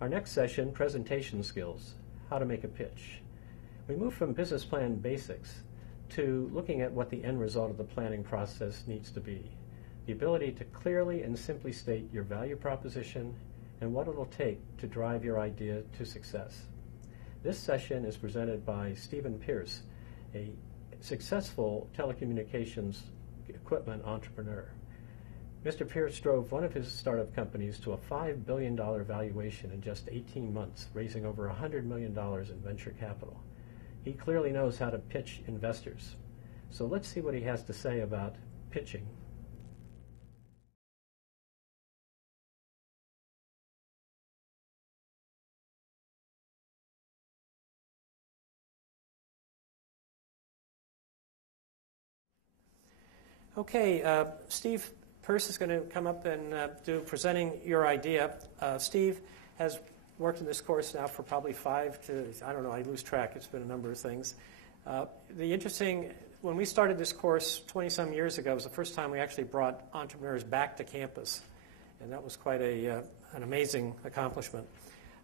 Our next session, presentation skills, how to make a pitch. We move from business plan basics to looking at what the end result of the planning process needs to be. The ability to clearly and simply state your value proposition and what it will take to drive your idea to success. This session is presented by Pearse, a successful telecommunications equipment entrepreneur. Mr. Pearse drove one of his startup companies to a $5 billion valuation in just 18 months, raising over $100 million in venture capital. He clearly knows how to pitch investors. So let's see what he has to say about pitching. Okay, Steve Pearse is going to come up and do presenting your idea. Steve has worked in this course now for probably 5 to, I don't know, I lose track. It's been a number of things. When we started this course 20-some years ago, it was the first time we actually brought entrepreneurs back to campus, and that was quite an amazing accomplishment.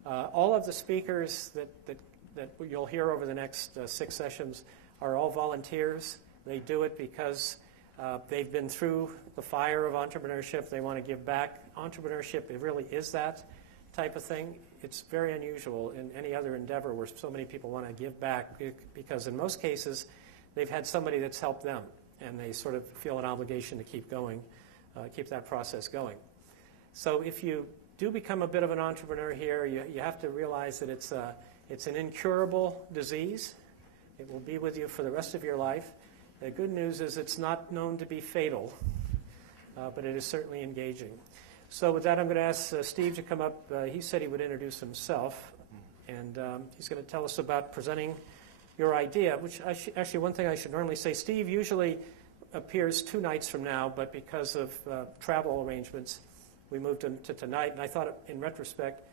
All of the speakers that you'll hear over the next 6 sessions are all volunteers. They do it because they've been through the fire of entrepreneurship. They want to give back. Entrepreneurship, it really is that type of thing. It's very unusual in any other endeavor where so many people want to give back, because in most cases they've had somebody that's helped them, and they sort of feel an obligation to keep going, keep that process going. So if you do become a bit of an entrepreneur here, you have to realize that it's an incurable disease. It will be with you for the rest of your life. The good news is it's not known to be fatal, but it is certainly engaging. So with that, I'm going to ask Steve to come up. He said he would introduce himself, and he's going to tell us about presenting your idea, which actually one thing I should normally say, Steve usually appears 2 nights from now, but because of travel arrangements, we moved him to tonight, and I thought in retrospect,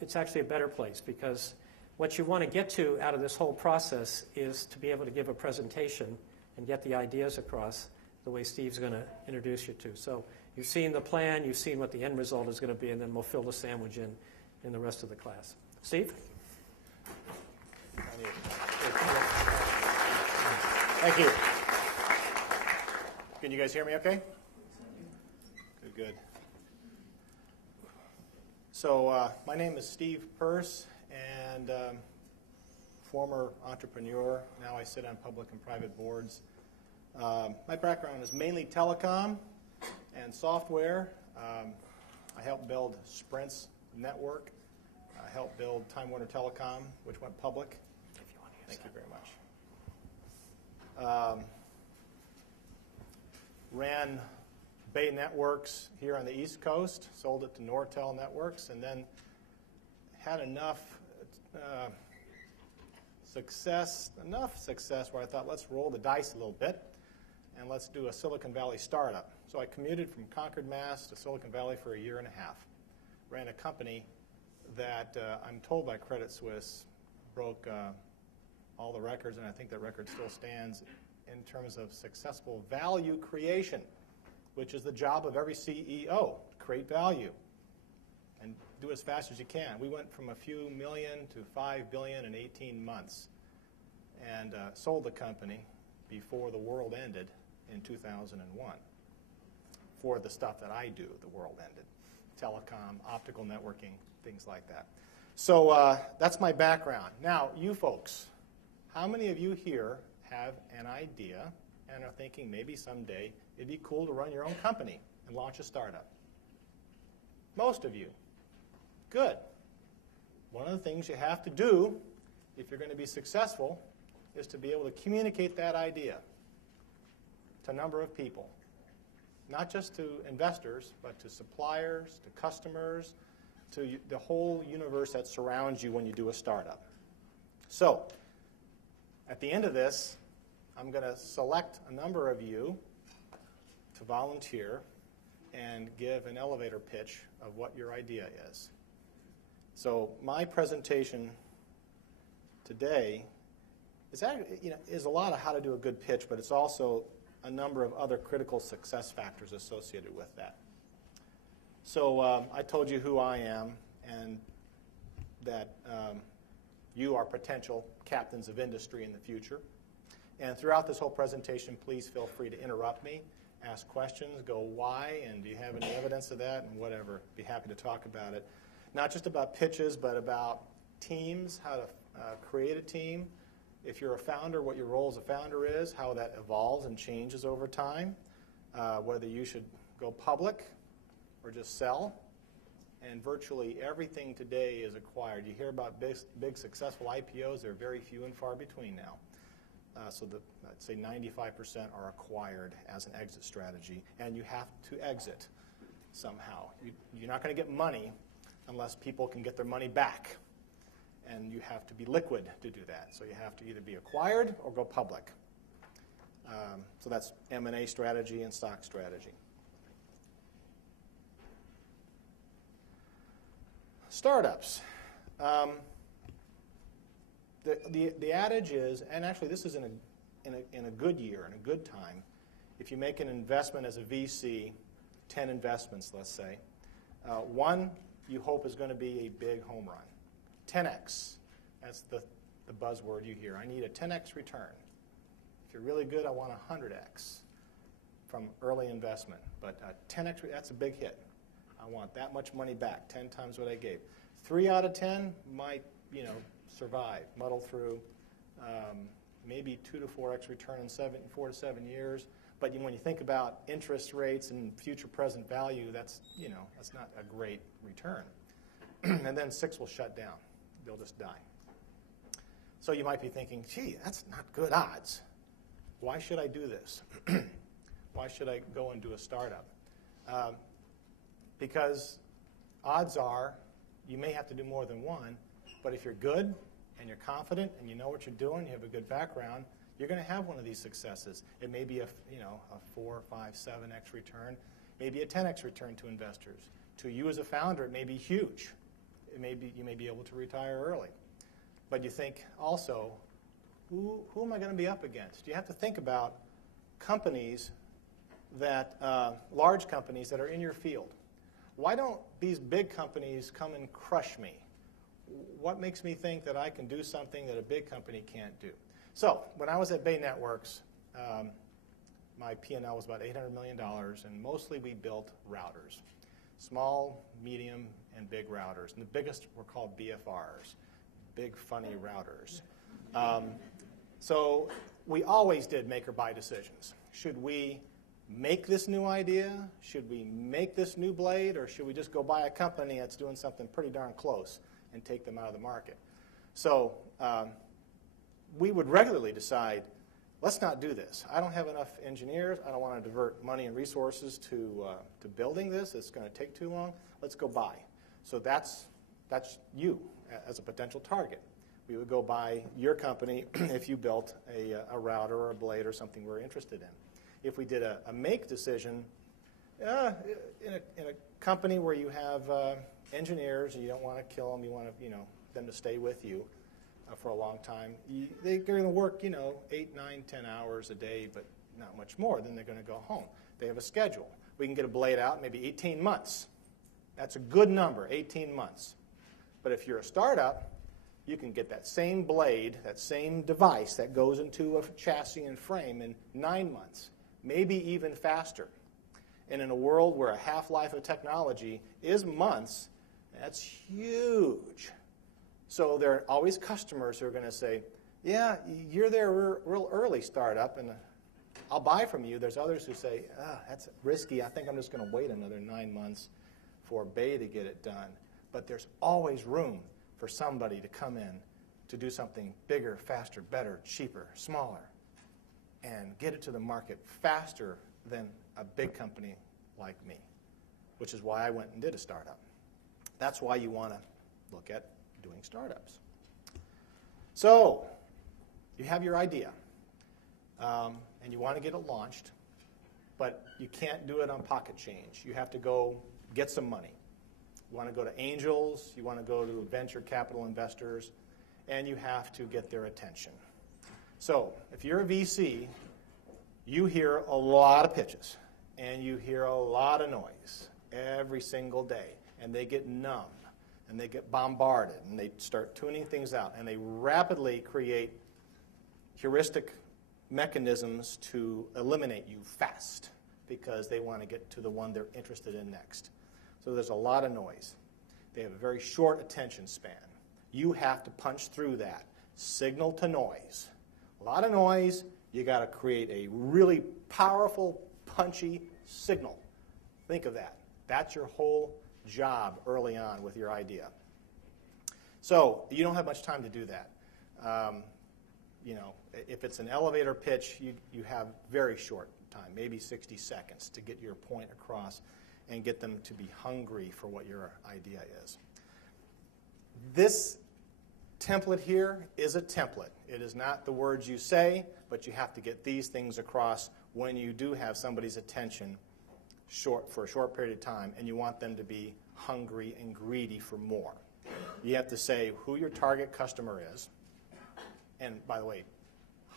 it's actually a better place, because what you want to get to out of this whole process is to be able to give a presentation and get the ideas across the way Steve's going to introduce you to. So you've seen the plan, you've seen what the end result is going to be, and then we'll fill the sandwich in the rest of the class. Steve? Thank you. Can you guys hear me okay? Good. So my name is Steve Pearse, and former entrepreneur. Now I sit on public and private boards. My background is mainly telecom and software. I helped build Sprint's network. I helped build Time Warner Telecom, which went public. Thank you very much. Ran Bay Networks here on the East Coast, sold it to Nortel Networks, and then had enough success where I thought, let's roll the dice a little bit and let's do a Silicon Valley startup. So I commuted from Concord, Mass. to Silicon Valley for a year and a half. Ran a company that I'm told by Credit Suisse broke all the records, and I think that record still stands in terms of successful value creation, which is the job of every CEO, create value and do as fast as you can. We went from a few million to 5 billion in 18 months, and sold the company before the world ended in 2001. For the stuff that I do, the world ended. Telecom, optical networking, things like that. So that's my background. Now, you folks, how many of you here have an idea and are thinking maybe someday it'd be cool to run your own company and launch a startup? Most of you. Good. One of the things you have to do if you're going to be successful is to be able to communicate that idea to a number of people. Not just to investors, but to suppliers, to customers, to the whole universe that surrounds you when you do a startup. So, at the end of this, I'm going to select a number of you to volunteer and give an elevator pitch of what your idea is. So my presentation today is a lot of how to do a good pitch, but it's also a number of other critical success factors associated with that. So I told you who I am, and that you are potential captains of industry in the future. And throughout this whole presentation, please feel free to interrupt me, ask questions, go why, and do you have any evidence of that, and whatever. Be happy to talk about it. Not just about pitches, but about teams, how to create a team. If you're a founder, what your role as a founder is, how that evolves and changes over time, whether you should go public or just sell. And virtually everything today is acquired. You hear about big successful IPOs. They're very few and far between now. So I'd say 95% are acquired as an exit strategy, and you have to exit somehow. You're not going to get money unless people can get their money back, and you have to be liquid to do that. So you have to either be acquired or go public. So that's M&A strategy and stock strategy. Startups. The adage is, and actually this is in a good year, in a good time, if you make an investment as a VC, 10 investments, let's say, one you hope is going to be a big home run. 10x, that's the buzzword you hear. I need a 10x return. If you're really good, I want a 100x from early investment. But 10x, that's a big hit. I want that much money back, 10 times what I gave. 3 out of 10 might, survive, muddle through, maybe 2 to 4x return in 4 to 7 years. But when you think about interest rates and future present value, that's not a great return. And then 6 will shut down. They'll just die. So you might be thinking, gee, that's not good odds. Why should I do this? Why should I go and do a startup? Because odds are you may have to do more than one, but if you're good and you're confident and you know what you're doing, you have a good background, you're going to have one of these successes. It may be a 4, 5, 7x return, maybe a 10x return to investors. To you as a founder, it may be huge. You may be able to retire early. But you think also, who am I going to be up against? You have to think about companies that, large companies that are in your field. Why don't these big companies come and crush me? What makes me think that I can do something that a big company can't do? So when I was at Bay Networks, my P&L was about $800 million, and mostly we built routers. Small, medium, and big routers. And the biggest were called BFRs, big, funny routers. So we always did make or buy decisions. Should we make this new idea? Should we make this new blade? Or should we just go buy a company that's doing something pretty darn close and take them out of the market? So we would regularly decide, let's not do this. I don't have enough engineers. I don't want to divert money and resources to building this. It's going to take too long. Let's go buy. So that's you as a potential target. We would go buy your company if you built a router or a blade or something we're interested in. If we did a make decision, in a company where you have engineers and you don't want to kill them, you want them to stay with you for a long time, they're going to work 8, 9, 10 hours a day, but not much more. Then they're going to go home. They have a schedule. We can get a blade out in maybe 18 months. That's a good number, 18 months. But if you're a startup, you can get that same blade, that same device that goes into a chassis and frame in 9 months, maybe even faster. And in a world where a half-life of technology is months, that's huge. So there are always customers who are going to say, yeah, you're there real early, startup, and I'll buy from you. There's others who say, that's risky. I think I'm just going to wait another 9 months for Bay to get it done. But there's always room for somebody to come in to do something bigger, faster, better, cheaper, smaller, and get it to the market faster than a big company like me, which is why I went and did a startup. That's why you want to look at doing startups. So you have your idea, and you want to get it launched, but you can't do it on pocket change. You have to go get some money. You want to go to angels, you want to go to venture capital investors, and you have to get their attention. So if you're a VC, you hear a lot of pitches, and you hear a lot of noise every single day, and they get numb, and they get bombarded, and they start tuning things out, and they rapidly create heuristic mechanisms to eliminate you fast because they want to get to the one they're interested in next. So there's a lot of noise. They have a very short attention span. You have to punch through that. Signal to noise. A lot of noise, you got to create a really powerful, punchy signal. Think of that. That's your whole job early on with your idea. So you don't have much time to do that. If it's an elevator pitch, you have very short time, maybe 60 seconds to get your point across and get them to be hungry for what your idea is. This template here is a template. It is not the words you say, but you have to get these things across when you do have somebody's attention for a short period of time, and you want them to be hungry and greedy for more. You have to say who your target customer is, and by the way,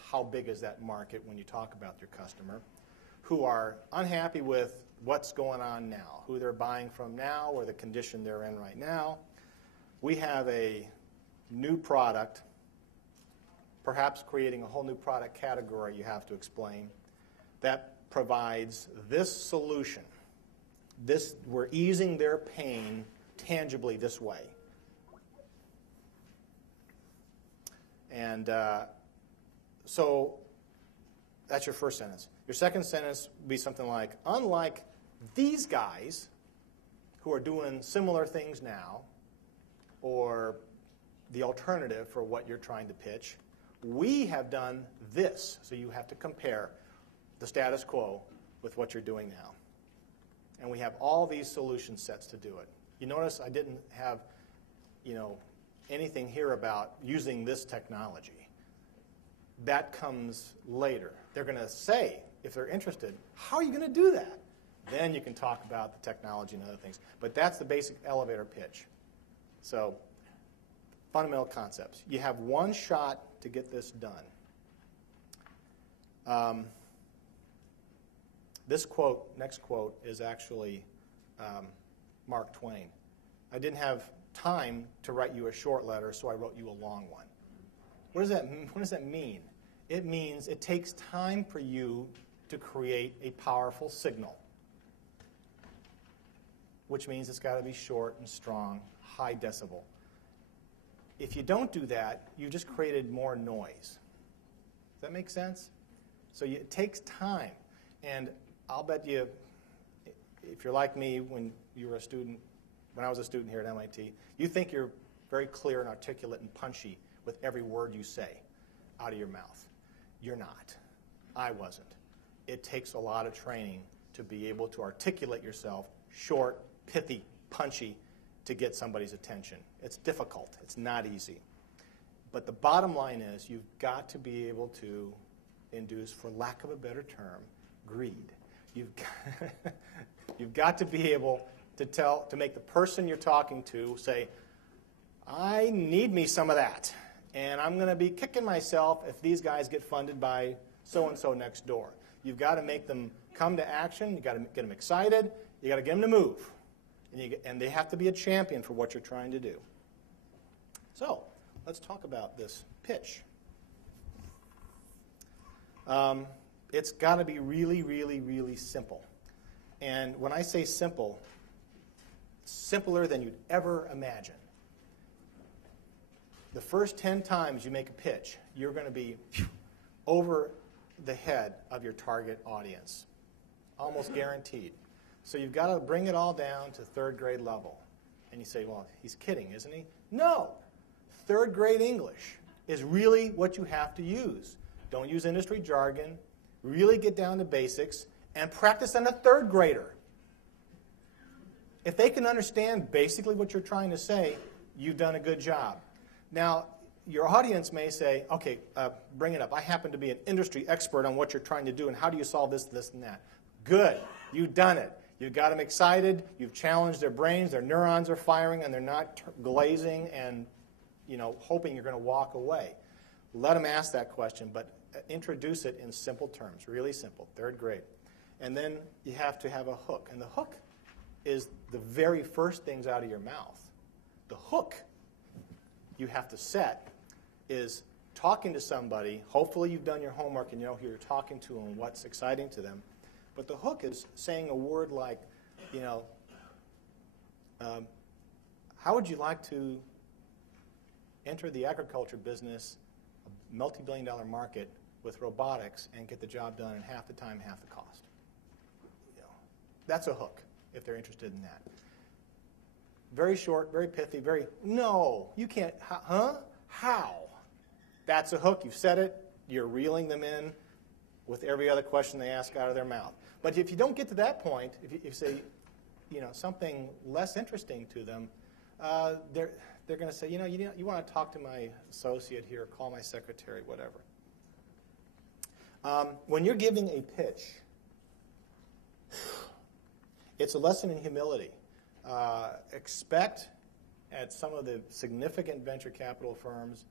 how big is that market when you talk about your customer, who are unhappy with what's going on now, who they're buying from now, or the condition they're in right now. We have a new product, perhaps creating a whole new product category you have to explain, that provides this solution. We're easing their pain tangibly this way. And so that's your first sentence. Your second sentence would be something like, unlike these guys who are doing similar things now, or the alternative for what you're trying to pitch, we have done this. So you have to compare the status quo with what you're doing now. And we have all these solution sets to do it. You notice I didn't have, anything here about using this technology. That comes later. They're going to say, if they're interested, how are you going to do that? Then you can talk about the technology and other things. But that's the basic elevator pitch. So, fundamental concepts. You have one shot to get this done. This quote, next quote, is actually Mark Twain. I didn't have time to write you a short letter, so I wrote you a long one. What does that mean? It means it takes time for you to create a powerful signal, which means it's got to be short and strong, high decibel. If you don't do that, you just created more noise. Does that make sense? So it takes time. And I'll bet you, if you're like me when you were a student, when I was a student here at MIT, you think you're very clear and articulate and punchy with every word you say out of your mouth. You're not. I wasn't. It takes a lot of training to be able to articulate yourself short, pithy, punchy, to get somebody's attention. It's difficult. It's not easy. But the bottom line is you've got to be able to induce, for lack of a better term, greed. You've got to be able to make the person you're talking to say, I need me some of that, and I'm going to be kicking myself if these guys get funded by so-and-so next door. You've got to make them come to action. You've got to get them excited. You've got to get them to move. And they have to be a champion for what you're trying to do. So let's talk about this pitch. It's got to be really, really, really simple. And when I say simple, simpler than you'd ever imagine. The first 10 times you make a pitch, you're going to be over the head of your target audience, almost guaranteed. So you've got to bring it all down to third grade level. And you say, well, he's kidding, isn't he? No. Third grade English is really what you have to use. Don't use industry jargon. Really get down to basics and practice on a third grader. If they can understand basically what you're trying to say, you've done a good job. Now, your audience may say, okay, bring it up. I happen to be an industry expert on what you're trying to do, and how do you solve this, this, and that? Good. You've done it. You've got them excited. You've challenged their brains. Their neurons are firing, and they're not glazing and hoping you're going to walk away. Let them ask that question, but introduce it in simple terms, really simple, third grade. And then you have to have a hook. And the hook is the very first things out of your mouth. The hook you have to set is talking to somebody. Hopefully you've done your homework and you know who you're talking to and what's exciting to them. But the hook is saying a word like, how would you like to enter the agriculture business, a multi-billion-dollar market, with robotics and get the job done in half the time, half the cost? That's a hook, if they're interested in that. Very short, very pithy, no, you can't, huh? How? That's a hook. You've said it. You're reeling them in with every other question they ask out of their mouth. But if you don't get to that point, if you say, something less interesting to them, they're going to say, you want to talk to my associate here, call my secretary, whatever. When you're giving a pitch, it's a lesson in humility. Expect at some of the significant venture capital firms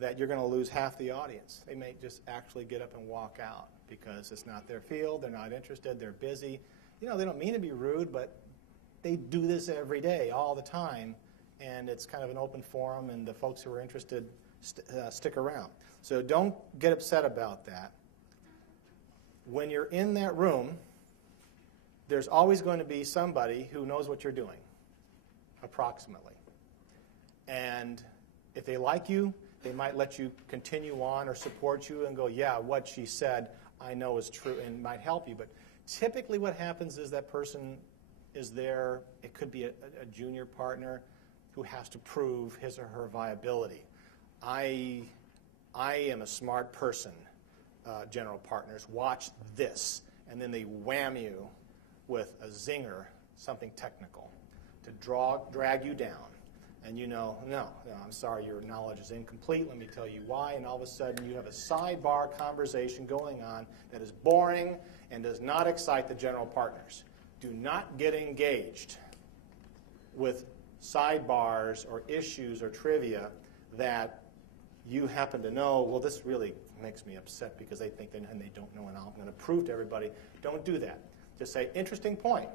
that you're going to lose half the audience. They may just actually get up and walk out because it's not their field, they're not interested, they're busy. They don't mean to be rude, but they do this every day, all the time, and it's kind of an open forum, and the folks who are interested stick around. So don't get upset about that. When you're in that room, there's always going to be somebody who knows what you're doing, approximately. And if they like you, they might let you continue on or support you and go, yeah, what she said I know is true, and might help you. But typically what happens is that person is there. It could be a junior partner who has to prove his or her viability. I am a smart person, general partners. Watch this. And then they wham you with a zinger, something technical, to drag you down. And no, I'm sorry, your knowledge is incomplete. Let me tell you why. And all of a sudden, you have a sidebar conversation going on that is boring and does not excite the general partners. Do not get engaged with sidebars or issues or trivia that you happen to know, well, this really makes me upset because they think and they don't know, and I'm going to prove to everybody. Don't do that. Just say, interesting point.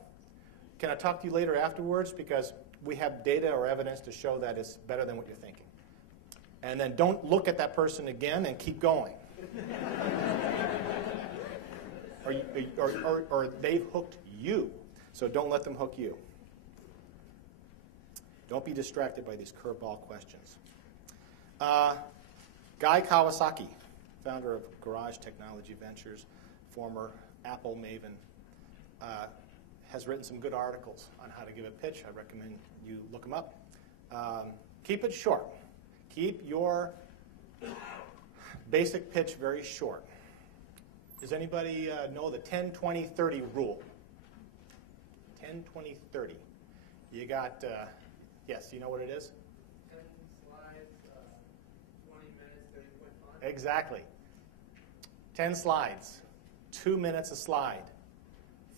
Can I talk to you later afterwards? Because we have data or evidence to show that it's better than what you're thinking. And then don't look at that person again and keep going. or they've hooked you, so don't let them hook you. Don't be distracted by these curveball questions. Guy Kawasaki, founder of Garage Technology Ventures, former Apple maven, has written some good articles on how to give a pitch. I recommend you look them up. Keep it short. Keep your basic pitch very short. Does anybody know the 10-20-30 rule? 10-20-30. You got, yes, you know what it is? 10 slides, 20 minutes, 30-point font. Exactly. 10 slides, 2 minutes a slide.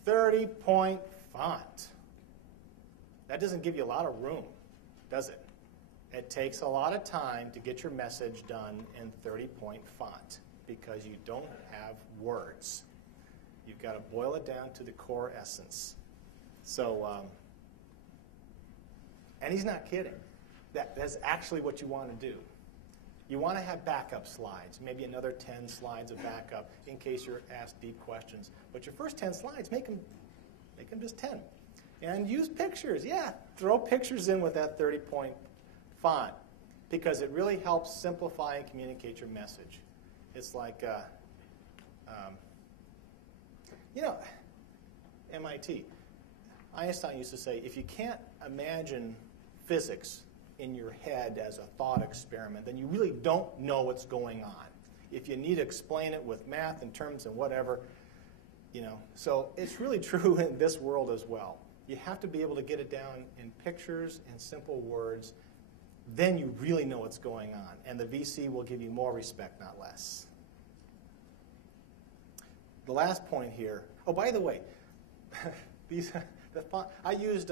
30-point font. That doesn't give you a lot of room, does it? It takes a lot of time to get your message done in 30-point font because you don't have words. You've got to boil it down to the core essence. So, and he's not kidding. That's actually what you want to do. You want to have backup slides, maybe another 10 slides of backup in case you're asked deep questions. But your first 10 slides, make them just 10. And use pictures. Yeah, throw pictures in with that 30-point font because it really helps simplify and communicate your message. It's like, MIT. Einstein used to say, if you can't imagine physics in your head as a thought experiment, then you really don't know what's going on. If you need to explain it with math and terms and whatever, So it's really true in this world as well. You have to be able to get it down in pictures and simple words. Then you really know what's going on. And the VC will give you more respect, not less. The last point here. Oh, by the way, I used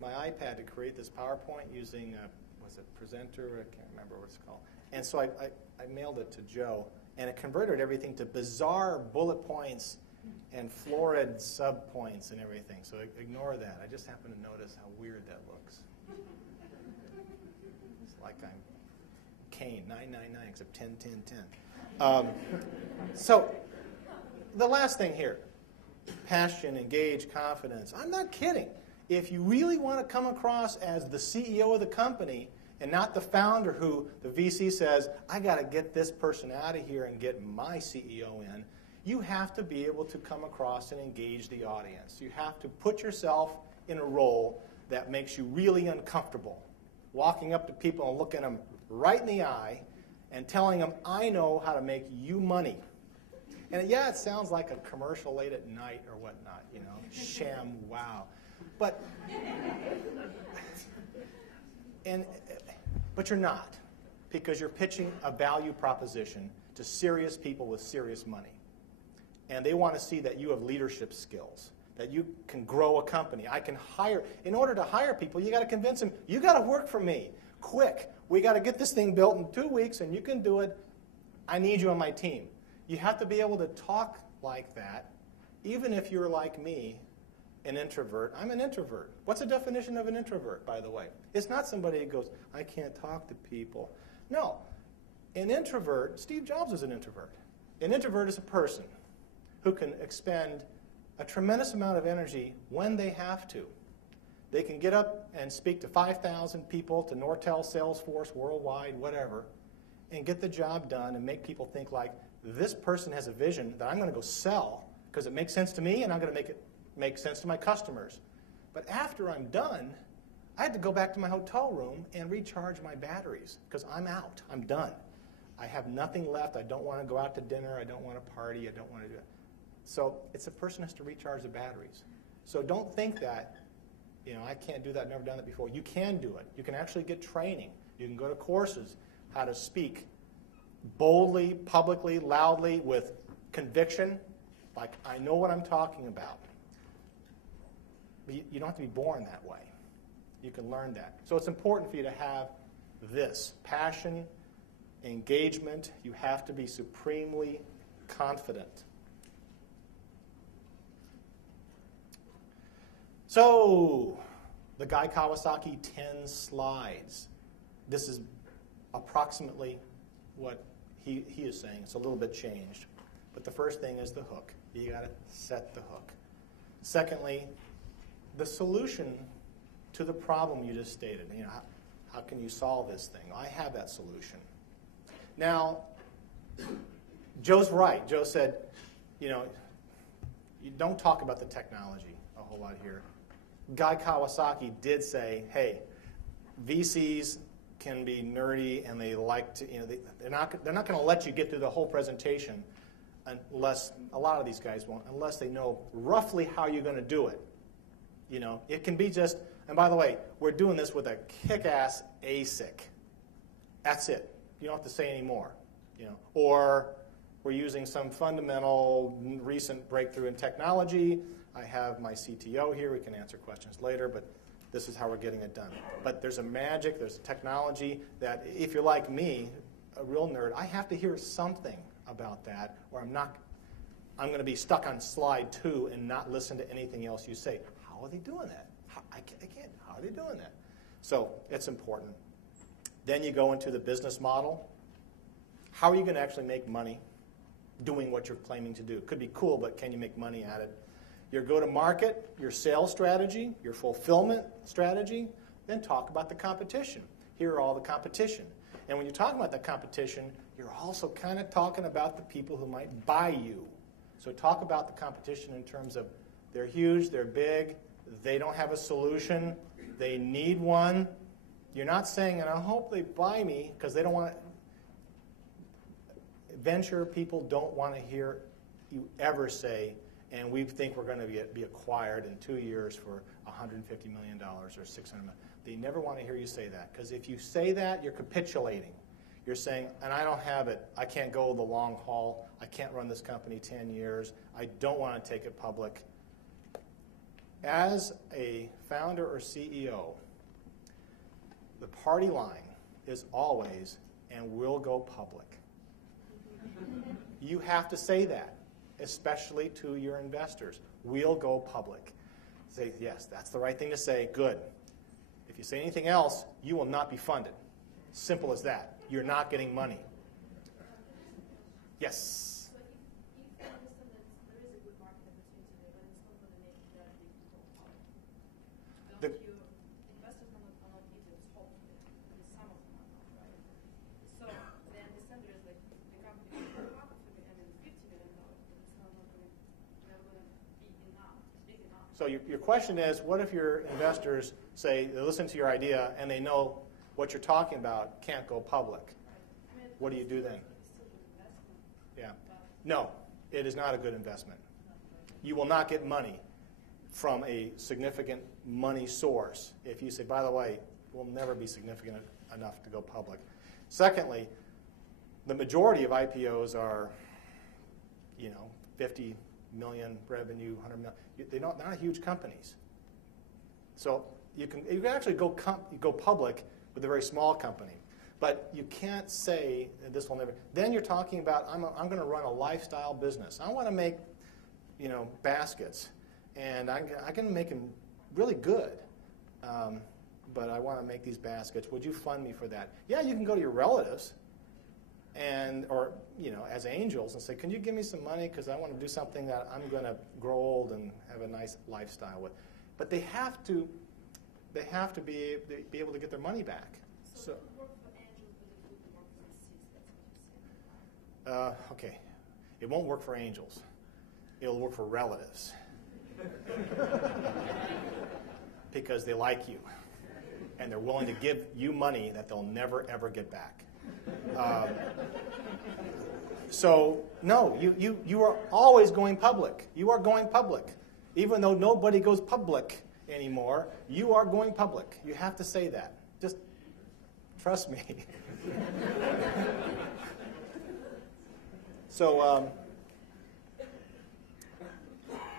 my iPad to create this PowerPoint using, was it Presenter? I can't remember what it's called. And so I mailed it to Joe, and it converted everything to bizarre bullet points and florid subpoints and everything. So ignore that. I just happened to notice how weird that looks. like I'm Kane, 999, except 10, 10, 10. So the last thing here, passion, engage, confidence. I'm not kidding. If you really want to come across as the CEO of the company and not the founder who the VC says, I got to get this person out of here and get my CEO in, you have to be able to come across and engage the audience. You have to put yourself in a role that makes you really uncomfortable. Walking up to people and looking them right in the eye and telling them, I know how to make you money. And yeah, it sounds like a commercial late at night or whatnot, you know, sham wow. But you're not, because you're pitching a value proposition to serious people with serious money. And they want to see that you have leadership skills, that you can grow a company. I can hire. In order to hire people, you got to convince them, you got to work for me, quick. We got to get this thing built in 2 weeks, and you can do it. I need you on my team. You have to be able to talk like that, even if you're like me, an introvert. I'm an introvert. What's the definition of an introvert, by the way? It's not somebody who goes, I can't talk to people. No. An introvert, Steve Jobs was an introvert. An introvert is a person who can expend a tremendous amount of energy when they have to. They can get up and speak to 5,000 people, to Nortel, Salesforce, worldwide, whatever, and get the job done and make people think like, this person has a vision that I'm going to go sell because it makes sense to me and I'm going to make it make sense to my customers. But after I'm done, I had to go back to my hotel room and recharge my batteries because I'm out. I'm done. I have nothing left. I don't want to go out to dinner. I don't want to party. I don't want to do it. So it's a person who has to recharge the batteries. So don't think that, I can't do that, never done it before. You can do it. You can actually get training. You can go to courses, how to speak boldly, publicly, loudly, with conviction, like I know what I'm talking about. But you don't have to be born that way. You can learn that. So it's important for you to have this passion, engagement. You have to be supremely confident. So, the Guy Kawasaki 10 slides. This is approximately what he is saying. It's a little bit changed. But the first thing is the hook. You got to set the hook. Secondly, the solution to the problem you just stated. How can you solve this thing? I have that solution. Now, Joe's right. Joe said, you don't talk about the technology a whole lot here. Guy Kawasaki did say, hey, VCs can be nerdy and they like to, they're not going to let you get through the whole presentation unless, a lot of these guys won't, unless they know roughly how you're going to do it. It can be just, and by the way, we're doing this with a kick-ass ASIC. That's it. You don't have to say any more. Or we're using some fundamental recent breakthrough in technology. I have my CTO here. We can answer questions later, but this is how we're getting it done. But there's a magic, there's a technology that if you're like me, a real nerd, I have to hear something about that, or I'm going to be stuck on slide 2 and not listen to anything else you say. How are they doing that? I can't. How are they doing that? So it's important. Then you go into the business model. How are you going to actually make money doing what you're claiming to do? Could be cool, but can you make money at it? Your go-to-market, your sales strategy, your fulfillment strategy. Then talk about the competition. Here are all the competition. And when you're talking about the competition, you're also kind of talking about the people who might buy you. So talk about the competition in terms of they're huge, they're big, they don't have a solution, they need one. You're not saying, and I hope they buy me, because they don't want to. Venture people don't want to hear you ever say, and we think we're going to be acquired in 2 years for $150 million or $600 million. They never want to hear you say that, because if you say that, you're capitulating. You're saying, and I don't have it. I can't go the long haul. I can't run this company 10 years. I don't want to take it public. As a founder or CEO, the party line is always, and we'll go public. You have to say that, especially to your investors. We'll go public. Say, yes, that's the right thing to say. Good. If you say anything else, you will not be funded. Simple as that. You're not getting money. Yes? So if I understand that there is a good market opportunity there, but it's not going to make it that big to go public. Don't you, investors are not idiots, hopefully, at least some of them are not, right? So they understand there is like, the company will go public for the $50 million, but it's never going to be enough, big enough. So your question is, what if your investors say, they listen to your idea, and they know what you're talking about can't go public? What do you do then? Yeah. No, it is not a good investment. You will not get money from a significant money source if you say, by the way, we'll never be significant enough to go public. Secondly, the majority of IPOs are, 50 million revenue, 100 million. They're not huge companies. So you can actually go public with a very small company. But you can't say this will never. Then you're talking about I'm going to run a lifestyle business. I want to make, baskets, and I can make them really good. But I want to make these baskets. Would you fund me for that? Yeah, you can go to your relatives, or as angels, and say, can you give me some money because I want to do something that I'm going to grow old and have a nice lifestyle with. But they have to be able to get their money back. So it would work for angels, but it wouldn't work for VCs, that's what you're saying. Okay. It won't work for angels. It'll work for relatives. Because they like you. And they're willing to give you money that they'll never, ever get back. So, no, you are always going public. You are going public. Even though nobody goes public anymore, you are going public. You have to say that. Just trust me. So,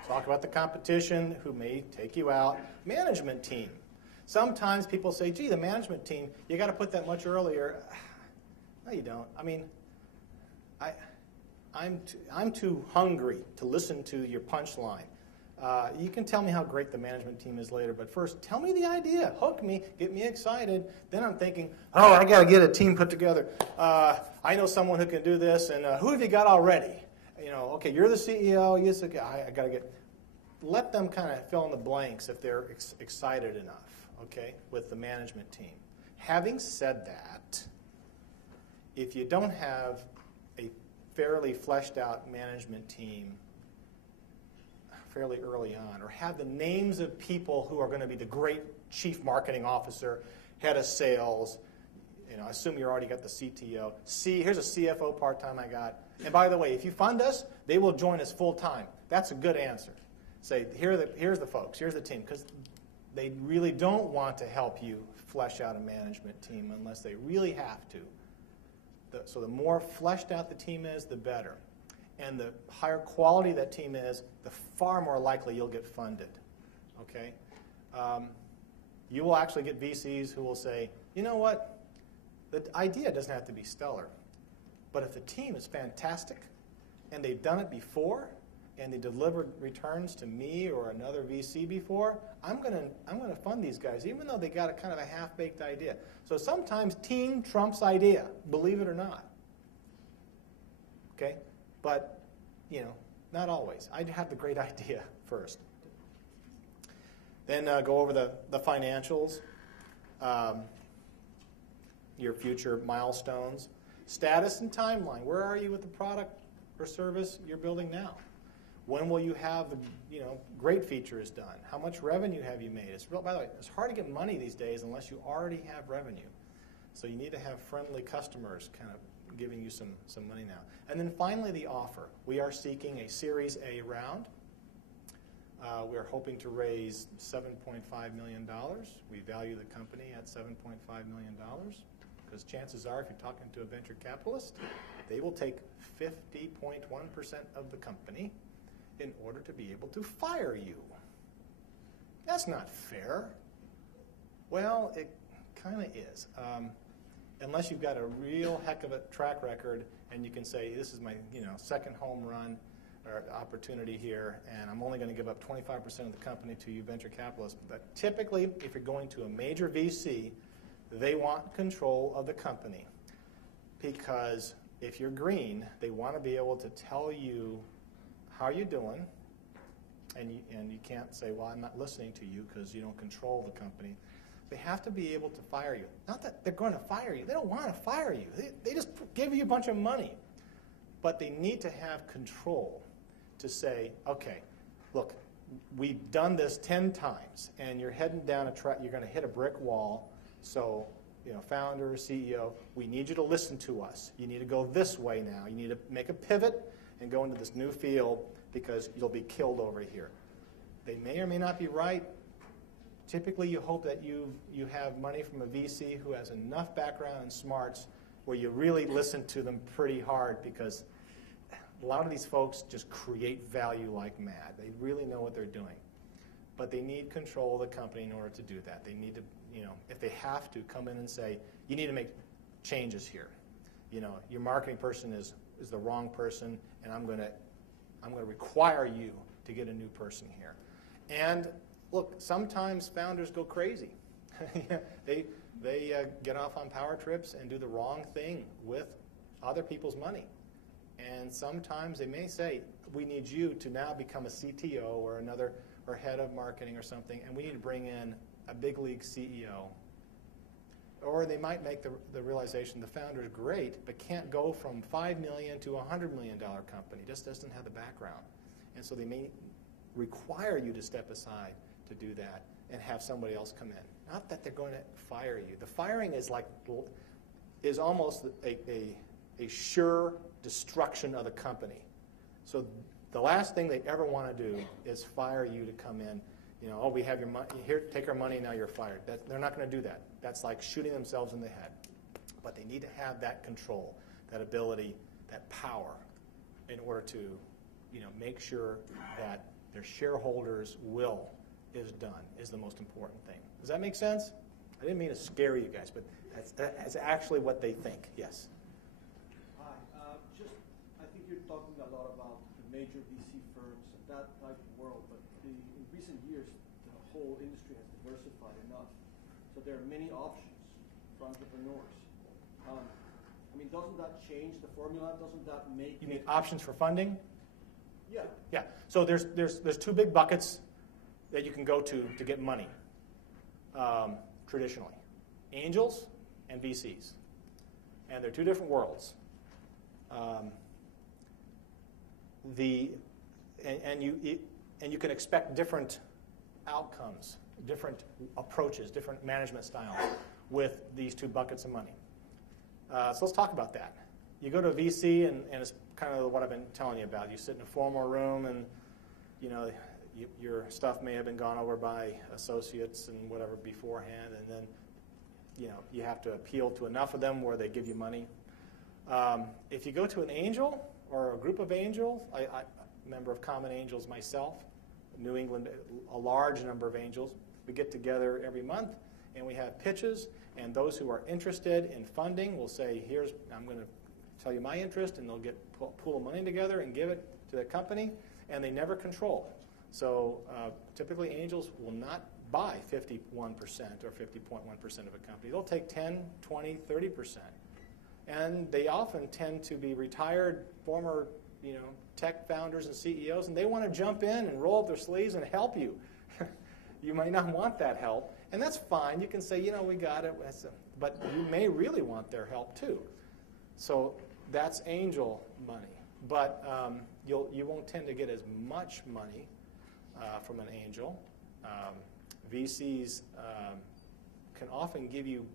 talk about the competition, who may take you out. Management team. Sometimes people say, gee, the management team, you got to put that much earlier. No, you don't. I mean, I'm too hungry to listen to your punchline. You can tell me how great the management team is later, but first, tell me the idea. Hook me, get me excited. Then I'm thinking, oh, I got to get a team put together. I know someone who can do this, and who have you got already? Okay, you're the CEO. Yes, okay, I got to get. Let them kind of fill in the blanks if they're excited enough, okay, with the management team. Having said that, if you don't have a fairly fleshed out management team fairly early on, or have the names of people who are going to be the great chief marketing officer, head of sales, assume you already got the CTO. Here's a CFO part-time I got. And by the way, if you fund us, they will join us full-time. That's a good answer. Say, here's the folks, here's the team, because they really don't want to help you flesh out a management team unless they really have to. So the more fleshed out the team is, the better. And the higher quality that team is, the far more likely you'll get funded. Okay? You will actually get VCs who will say, you know what? The idea doesn't have to be stellar. But if the team is fantastic, and they've done it before, and they delivered returns to me or another VC before, I'm going to fund these guys, even though they got a kind of a half-baked idea. So sometimes team trumps idea, believe it or not. Okay? But, not always. I'd have the great idea first. Then go over the financials, your future milestones, status and timeline. Where are you with the product or service you're building now? When will you have the great features done? How much revenue have you made? By the way, it's hard to get money these days unless you already have revenue. So you need to have friendly customers kind of giving you some money now. And then finally, the offer. We are seeking a Series A round. We're hoping to raise $7.5 million. We value the company at $7.5 million because chances are if you're talking to a venture capitalist, they will take 50.1% of the company in order to be able to fire you. That's not fair. Well, it kind of is. Unless you've got a real heck of a track record and you can say, this is my second home run or opportunity here, and I'm only going to give up 25% of the company to you venture capitalists. But typically, if you're going to a major VC, They want control of the company because if you're green, they want to be able to tell you how you're doing, and you can't say, well, I'm not listening to you because you don't control the company. They have to be able to fire you. Not that they're going to fire you. They don't want to fire you. They just give you a bunch of money. But they need to have control to say, okay, look, we've done this 10 times, and you're heading down a track, you're going to hit a brick wall. So, founder, CEO, we need you to listen to us. You need to go this way now. You need to make a pivot and go into this new field because you'll be killed over here. They may or may not be right. Typically, you hope that you have money from a VC who has enough background and smarts where you really listen to them pretty hard, because a lot of these folks just create value like mad. They really know what they're doing. But they need control of the company in order to do that. They need to, if they have to, come in and say, you need to make changes here. Your marketing person is the wrong person, and I'm going to require you to get a new person here. And look, sometimes founders go crazy. They get off on power trips and do the wrong thing with other people's money. And sometimes they may say, we need you to now become a CTO or head of marketing or something, and we need to bring in a big league CEO. Or they might make the realization the founder is great, but can't go from $5 million to a $100 million company. Just doesn't have the background. And so they may require you to step aside to do that and have somebody else come in. Not that they're going to fire you. The firing is almost a sure destruction of the company. So the last thing they ever want to do is fire you to come in. We have your money, here, take our money, now you're fired. They're not going to do that. That's like shooting themselves in the head. But they need to have that control, that ability, that power in order to make sure that their shareholders' will is done, is the most important thing. Does that make sense? I didn't mean to scare you guys, but that's actually what they think. Yes? Hi. I think you're talking a lot about the major VC firms and that type of world, but in recent years, the whole industry has diversified enough. So there are many options for entrepreneurs. Doesn't that change the formula? Doesn't that make You mean options for funding? Yeah. Yeah. So there's two big buckets that you can go to get money traditionally: angels and VCs, and they're two different worlds. And you can expect different outcomes, different approaches, different management styles with these two buckets of money. So let's talk about that. You go to a VC, and it's kind of what I've been telling you about. You sit in a formal room, and your stuff may have been gone over by associates and whatever beforehand, and then you have to appeal to enough of them where they give you money. If you go to an angel or a group of angels, I'm a member of Common Angels myself, New England, a large number of angels. We get together every month, and we have pitches, and those who are interested in funding will say, I'm going to tell you my interest, and they'll get pool of money together and give it to the company, and they never control. So typically angels will not buy 51% or 50.1% of a company. They'll take 10, 20, 30%. And they often tend to be retired former tech founders and CEOs, and they want to jump in and roll up their sleeves and help you. You might not want that help, and that's fine. You can say, we got it, but you may really want their help too. So that's angel money. But you won't tend to get as much money from an angel. VCs can often give you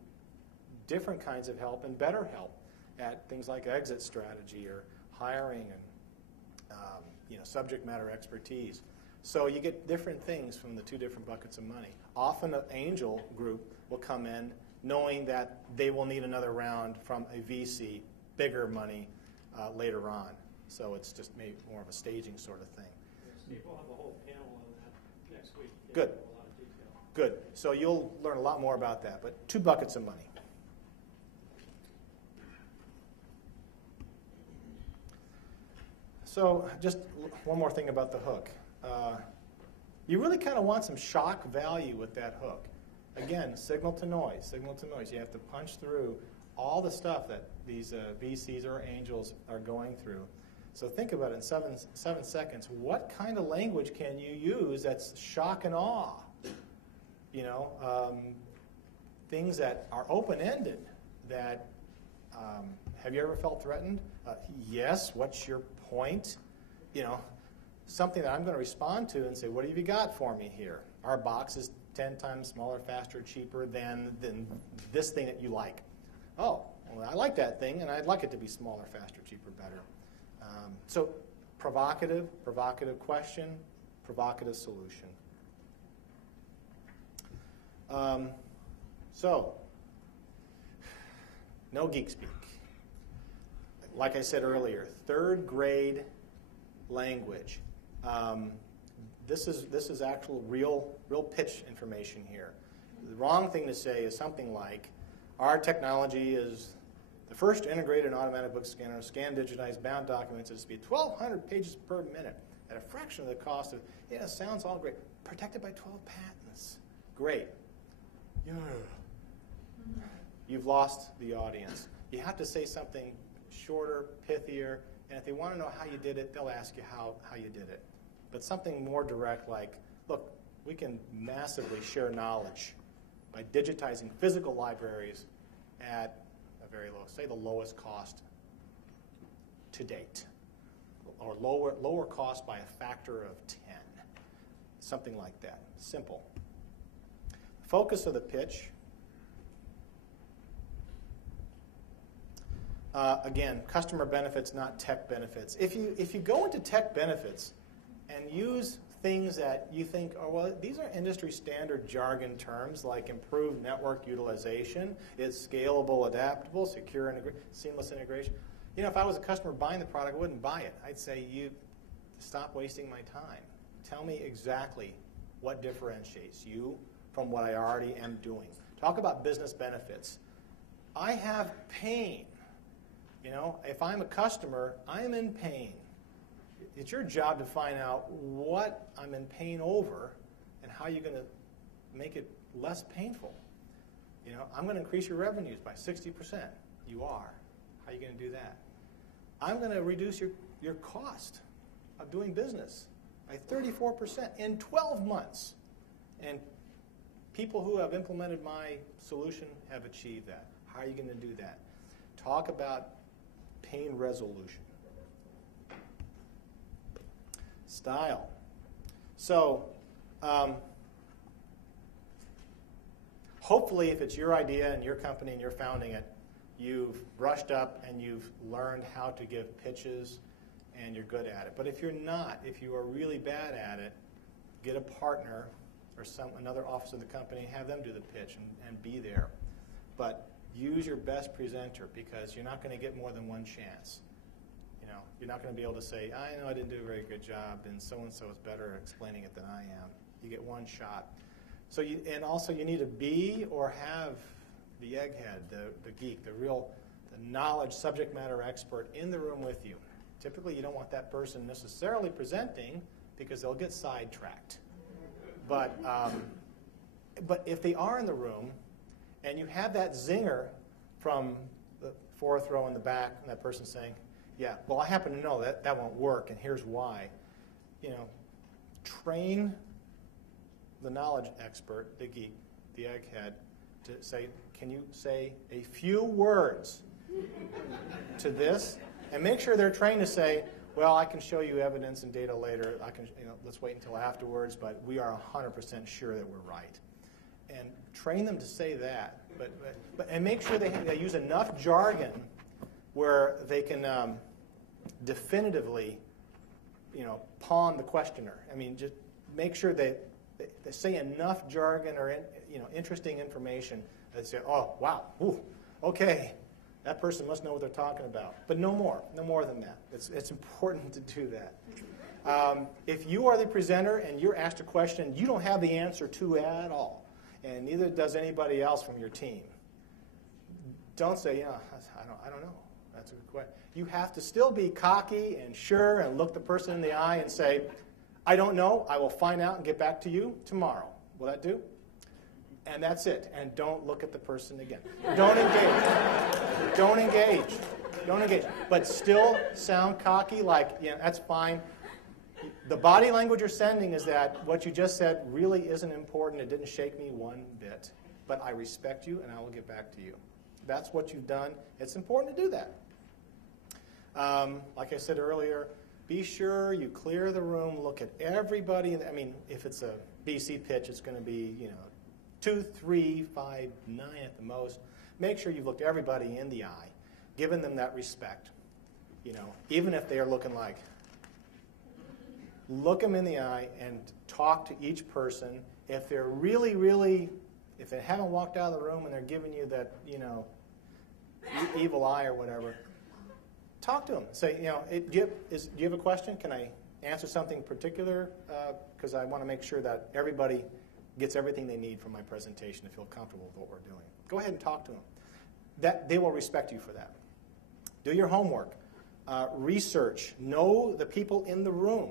different kinds of help and better help at things like exit strategy or hiring and subject matter expertise. So you get different things from the two different buckets of money. Often an angel group will come in knowing that they will need another round from a VC, bigger money later on. So it's just maybe more of a staging sort of thing. Steve, we'll have a whole panel on that next week. Good. A lot of detail. Good. So you'll learn a lot more about that. But two buckets of money. So just one more thing about the hook. You really kind of want some shock value with that hook. Again, signal to noise, signal to noise. You have to punch through all the stuff that these VCs or angels are going through. So think about it in 7 seconds. What kind of language can you use that's shock and awe? You know, things that are open-ended. That have you ever felt threatened? Yes. What's your point? You know, something that I'm going to respond to and say, what have you got for me here? Our box is 10 times smaller, faster, cheaper than this thing that you like. Oh, well, I like that thing, and I'd like it to be smaller, faster, cheaper, better. So provocative question, provocative solution. So, no geek speak. Like I said earlier, 3rd grade language. This is actual real pitch information here. The wrong thing to say is something like, our technology is the first integrated automatic book scanner, scan, digitize, bound documents at a speed 1,200 pages per minute at a fraction of the cost of, yeah, sounds all great. Protected by 12 patents. Great. Yeah. You've lost the audience. You have to say something shorter, pithier, and if they want to know how you did it, they'll ask you how you did it. But something more direct like, look, we can massively share knowledge by digitizing physical libraries at a very low, say the lowest cost to date, or lower cost by a factor of 10. Something like that. Simple. Focus of the pitch. Again, customer benefits, not tech benefits. If you go into tech benefits and use things that you think, oh, well, these are industry standard jargon terms like improved network utilization, it's scalable, adaptable, secure, seamless integration. You know, if I was a customer buying the product, I wouldn't buy it. I'd say, you stop wasting my time. Tell me exactly what differentiates you from what I already am doing. Talk about business benefits. I have pain. You know, if I'm a customer, I'm in pain. It's your job to find out what I'm in pain over and how you're going to make it less painful. You know, I'm going to increase your revenues by 60%. You are. How are you going to do that? I'm going to reduce your cost of doing business by 34% in 12 months. And people who have implemented my solution have achieved that. How are you going to do that? Talk about pain resolution. Style. So, hopefully, if it's your idea and your company and you're founding it, you've brushed up and you've learned how to give pitches and you're good at it. But if you're not, if you are really bad at it, get a partner or another office of the company, have them do the pitch and be there. But use your best presenter because you're not going to get more than one chance. You know, you're not going to be able to say, I know I didn't do a very good job, and so-and-so is better at explaining it than I am. You get one shot. So and also you need to be or have the egghead, the geek, the knowledge subject matter expert in the room with you. Typically, you don't want that person necessarily presenting because they'll get sidetracked. But if they are in the room and you have that zinger from the 4th row in the back and that person saying, yeah, well, I happen to know that won't work, and here's why. You know, train the knowledge expert, the geek, the egghead, to say, can you say a few words to this? And make sure they're trained to say, well, I can show you evidence and data later. Let's wait until afterwards, but we are 100% sure that we're right. And train them to say that, and make sure they use enough jargon where they can definitively, pawn the questioner. I mean, just make sure they say enough jargon or interesting information that say, oh, wow, ooh, okay, that person must know what they're talking about. But no more than that. It's important to do that. If you are the presenter and you're asked a question you don't have the answer to at all, and neither does anybody else from your team, don't say, I don't know. That's a good question. You have to still be cocky and sure and look the person in the eye and say, I don't know. I will find out and get back to you tomorrow. Will that do? And that's it. And don't look at the person again. Don't engage. Don't engage. Don't engage. But still sound cocky, like, yeah, that's fine. The body language you're sending is that what you just said really isn't important. It didn't shake me one bit. But I respect you, and I will get back to you. That's what you've done. It's important to do that. Like I said earlier, be sure you clear the room, look at everybody. I mean, if it's a BC pitch, it's going to be, 2, 3, 5, 9 at the most. Make sure you've looked everybody in the eye, given them that respect. Even if they are looking like, look them in the eye and talk to each person. If they're really, really, if they haven't walked out of the room and they're giving you that, evil eye or whatever, talk to them. Say, do you have a question? Can I answer something particular? Because I want to make sure that everybody gets everything they need from my presentation to feel comfortable with what we're doing. Go ahead and talk to them. They will respect you for that. Do your homework. Research. Know the people in the room.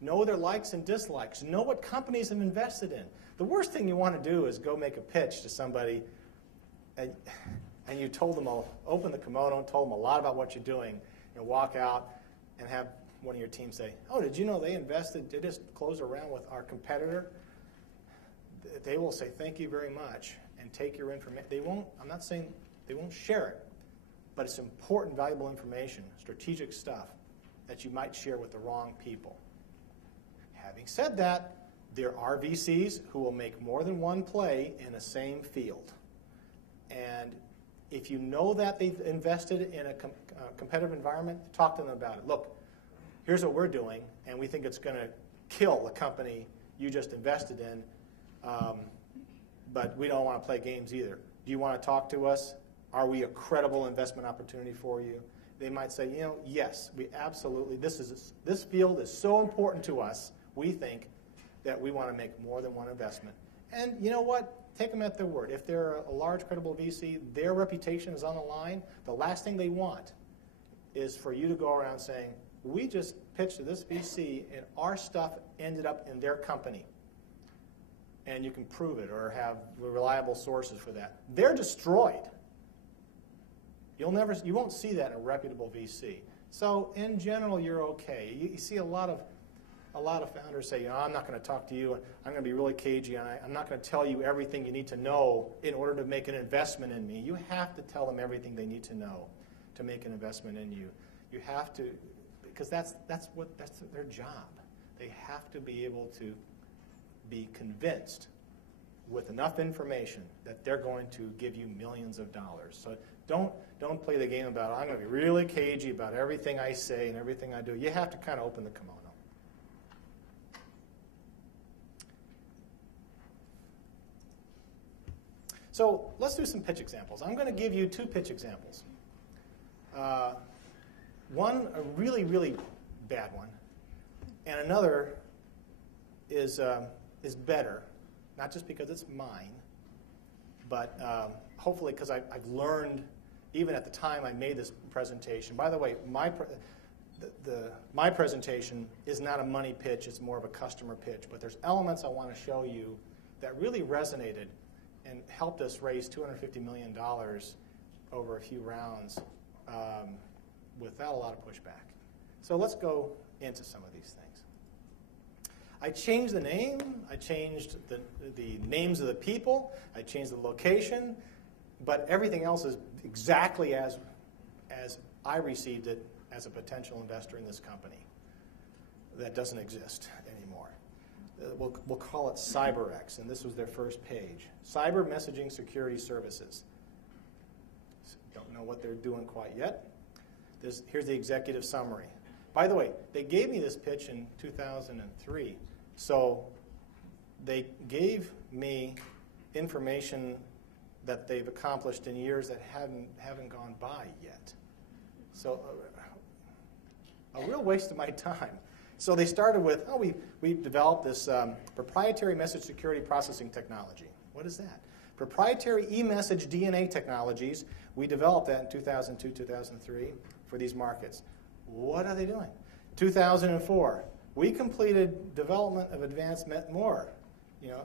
Know their likes and dislikes. Know what companies have invested in. The worst thing you want to do is go make a pitch to somebody and you told them, open the kimono and told them a lot about what you're doing, and walk out and have one of your team say, oh, did you know they just closed a round with our competitor? They will say thank you very much and take your information. I'm not saying they won't share it, but it's important, valuable information, strategic stuff that you might share with the wrong people. Having said that, there are VCs who will make more than one play in the same field. And if you know that they've invested in a competitive environment, talk to them about it. Look, here's what we're doing, and we think it's going to kill the company you just invested in, but we don't want to play games either. Do you want to talk to us? Are we a credible investment opportunity for you? They might say, yes, we absolutely, this field is so important to us, we think that we want to make more than one investment. And you know what? Take them at their word. If they're a large, credible VC, their reputation is on the line. The last thing they want is for you to go around saying, we just pitched to this VC and our stuff ended up in their company. And you can prove it or have reliable sources for that. They're destroyed. You won't see that in a reputable VC. So in general, you're okay. You see a lot of founders say, I'm not going to talk to you. I'm going to be really cagey. And I'm not going to tell you everything you need to know in order to make an investment in me. You have to tell them everything they need to know to make an investment in you. You have to, because that's their job. They have to be able to be convinced with enough information that they're going to give you millions of dollars. So don't play the game about, I'm going to be really cagey about everything I say and everything I do. You have to kind of open the kimono. So let's do some pitch examples. I'm going to give you 2 pitch examples. One, a really, really bad one, and another is better, not just because it's mine, but hopefully because I've learned, even at the time I made this presentation. By the way, my presentation is not a money pitch, it's more of a customer pitch, but there's elements I want to show you that really resonated and helped us raise $250 million over a few rounds without a lot of pushback. So let's go into some of these things. I changed the name, I changed the names of the people, I changed the location, but everything else is exactly as I received it as a potential investor in this company. That doesn't exist anymore. We'll call it CyberX, and this was their first page. Cyber Messaging Security Services. Don't know what they're doing quite yet. Here's the executive summary. By the way, they gave me this pitch in 2003, so they gave me information that they've accomplished in years that haven't gone by yet. So a real waste of my time. So they started with, we've developed this proprietary message security processing technology. What is that? Proprietary e-message DNA technologies. We developed that in 2002, 2003 for these markets. What are they doing? 2004, we completed development of advanced more. You know,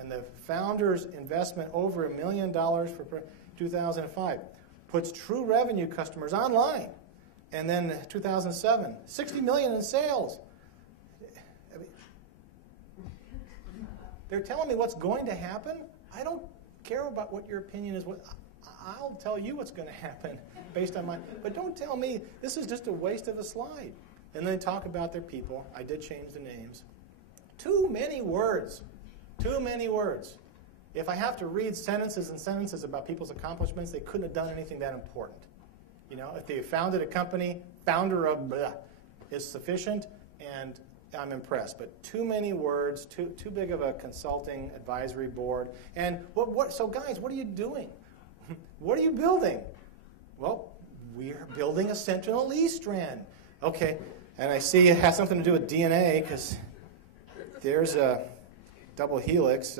and the founder's investment over $1 million for 2005 puts true revenue customers online. And then 2007, $60 million in sales. I mean, they're telling me what's going to happen. I don't care about what your opinion is. I'll tell you what's going to happen based on mine. But don't tell me this is just a waste of a slide. And then talk about their people. I did change the names. Too many words. Too many words. If I have to read sentences and sentences about people's accomplishments, they couldn't have done anything that important. You know, if they founded a company, founder of blah, is sufficient, and I'm impressed. But too many words, too big of a consulting advisory board. And so guys, what are you doing? What are you building? Well, we're building a sentinel E strand. Okay, and I see it has something to do with DNA because there's a double helix,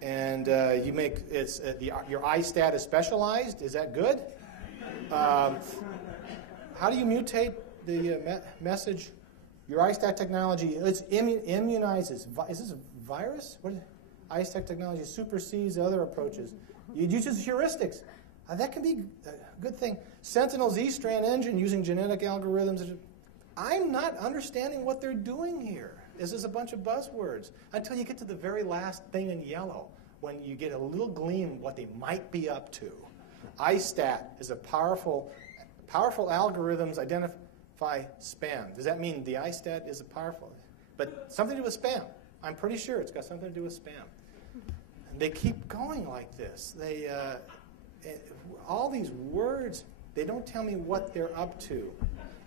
and you make your iStat is specialized. Is that good? How do you mutate the message? Your iStat technology, it immunizes. Is this a virus? What is iStat technology supersedes other approaches. It uses heuristics. That can be a good thing. Sentinel Z-strand engine using genetic algorithms. I'm not understanding what they're doing here. This is a bunch of buzzwords until you get to the very last thing in yellow when you get a little gleam of what they might be up to. iStat is a powerful algorithms identify spam. Does that mean the iStat is a powerful? But something to do with spam. I'm pretty sure it's got something to do with spam. And they keep going like this. They all these words, they don't tell me what they're up to.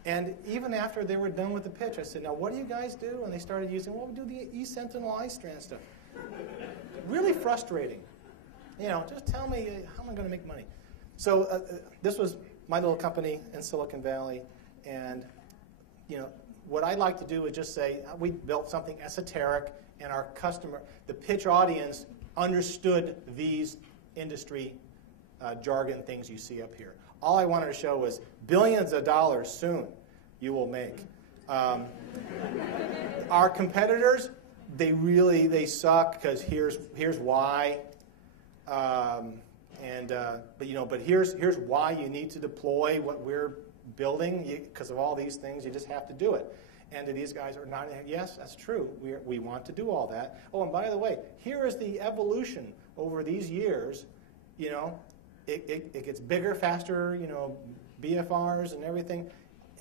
And even after they were done with the pitch, I said, now what do you guys do? And they started using, well, we do the eSentinel iStrand stuff. Really frustrating. You know, just tell me, how am I going to make money? So this was my little company in Silicon Valley. And, you know, what I'd like to do is just say, we built something esoteric, and our customer, the pitch audience, understood these industry jargon things you see up here. All I wanted to show was billions of dollars soon you will make. Our competitors, they suck because here's why. But here's why you need to deploy what we're building because of all these things. You just have to do it. And these guys are not. Yes, that's true. We want to do all that. Oh, and by the way, here is the evolution over these years. You know. It gets bigger, faster, you know, BFRs and everything.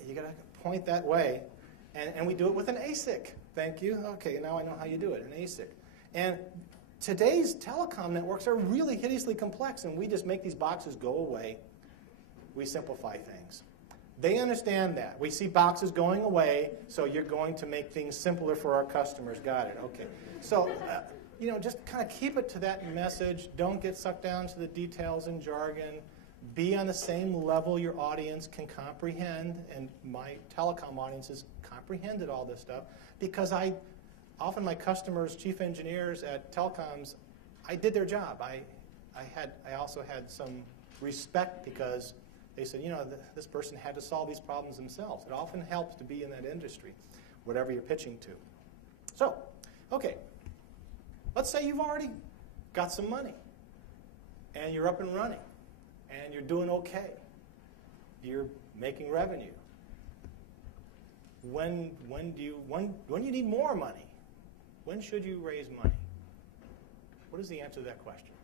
You got to point that way. And we do it with an ASIC. Thank you. Okay, now I know how you do it, an ASIC. And today's telecom networks are really hideously complex, and we just make these boxes go away. We simplify things. They understand that. We see boxes going away, so you're going to make things simpler for our customers. Got it. Okay. So... you know, just kind of keep it to that message. Don't get sucked down to the details and jargon. Be on the same level your audience can comprehend. And my telecom audiences comprehended all this stuff because often my customers, chief engineers at telecoms, I did their job. I also had some respect because they said, you know, this person had to solve these problems themselves. It often helps to be in that industry, whatever you're pitching to. So, okay. Let's say you've already got some money, and you're up and running, and you're doing okay. You're making revenue. When do you need more money? When should you raise money? What is the answer to that question?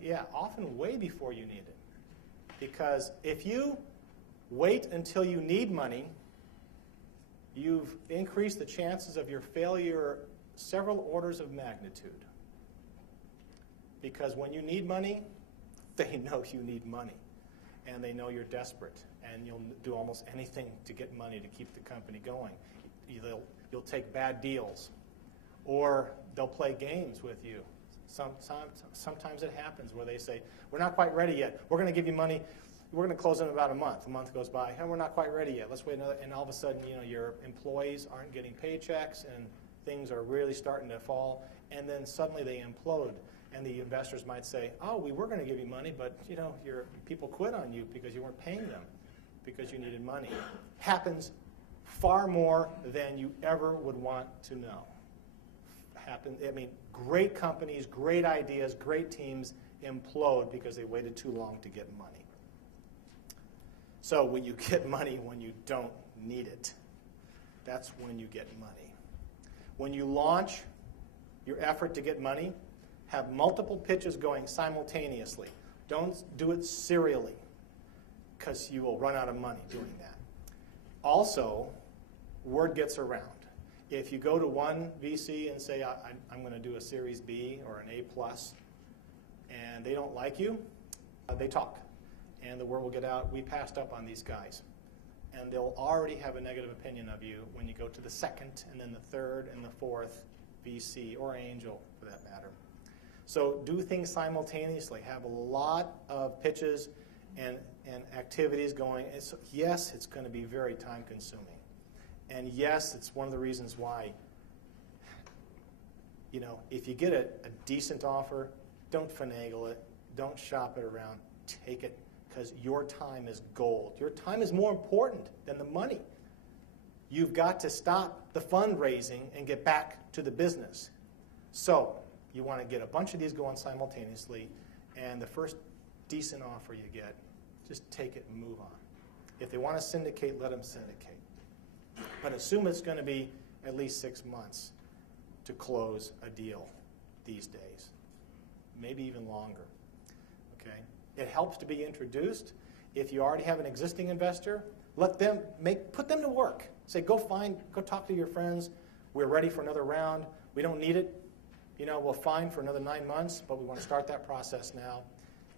Yeah, often way before you need it. Because if you wait until you need money, you've increased the chances of your failure several orders of magnitude. Because when you need money, they know you need money. And they know you're desperate. And you'll do almost anything to get money to keep the company going. You'll take bad deals. Or they'll play games with you. Sometimes it happens where they say, we're not quite ready yet. We're going to give you money. We're going to close in about a month. A month goes by, and we're not quite ready yet. Let's wait another. And all of a sudden, you know, your employees aren't getting paychecks, and things are really starting to fall. And then suddenly they implode, and the investors might say, "Oh, we were going to give you money, but you know, your people quit on you because you weren't paying them because you needed money." Happens far more than you ever would want to know. Great companies, great ideas, great teams implode because they waited too long to get money. So when you get money when you don't need it, that's when you get money. When you launch your effort to get money, have multiple pitches going simultaneously. Don't do it serially, because you will run out of money doing that. Also, word gets around. If you go to one VC and say, I'm going to do a Series B or an A+, and they don't like you, they talk. And the word will get out, we passed up on these guys. And they'll already have a negative opinion of you when you go to the second, and then the third, and the fourth VC, or angel for that matter. So do things simultaneously. Have a lot of pitches and activities going. Yes, it's going to be very time-consuming. And yes, it's one of the reasons why, if you get a decent offer, don't finagle it. Don't shop it around. Take it, because your time is gold. Your time is more important than the money. You've got to stop the fundraising and get back to the business. So you want to get a bunch of these going simultaneously, and the first decent offer you get, just take it and move on. If they want to syndicate, let them syndicate. But assume it's going to be at least 6 months to close a deal these days, maybe even longer. Okay? It helps to be introduced. If you already have an existing investor, put them to work. Say, go talk to your friends. We're ready for another round. We don't need it. We'll find for another 9 months, but we want to start that process now.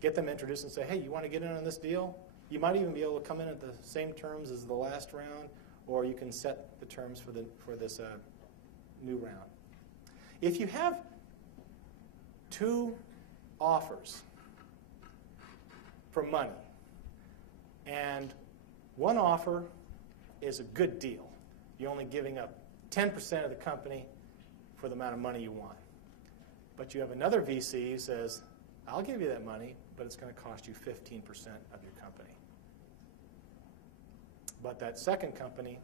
Get them introduced and say, hey, you want to get in on this deal? You might even be able to come in at the same terms as the last round, or you can set the terms for this new round. If you have 2 offers for money, and one offer is a good deal, you're only giving up 10% of the company for the amount of money you want. But you have another VC who says, I'll give you that money, but it's going to cost you 15% of your company. But that second company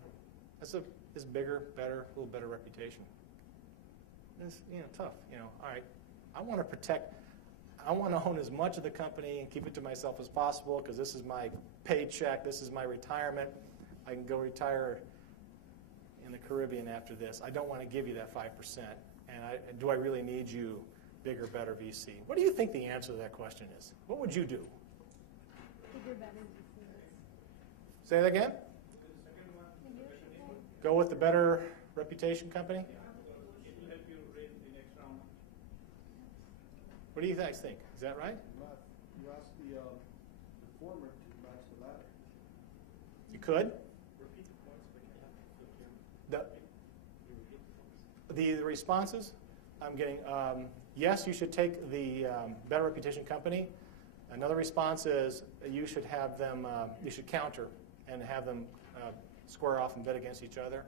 is bigger, better, a little better reputation. It's tough. All right, I want to own as much of the company and keep it to myself as possible, because this is my paycheck, this is my retirement. I can go retire in the Caribbean after this. I don't want to give you that 5%. And do I really need you, bigger, better VC? What do you think the answer to that question is? What would you do? Bigger, better VC. Say that again? Go with the better reputation company? What do you guys think? Is that right? You asked the former to match the latter. You could. The responses I'm getting, yes, you should take the better reputation company. Another response is you should have them, you should counter and have them square off and bid against each other.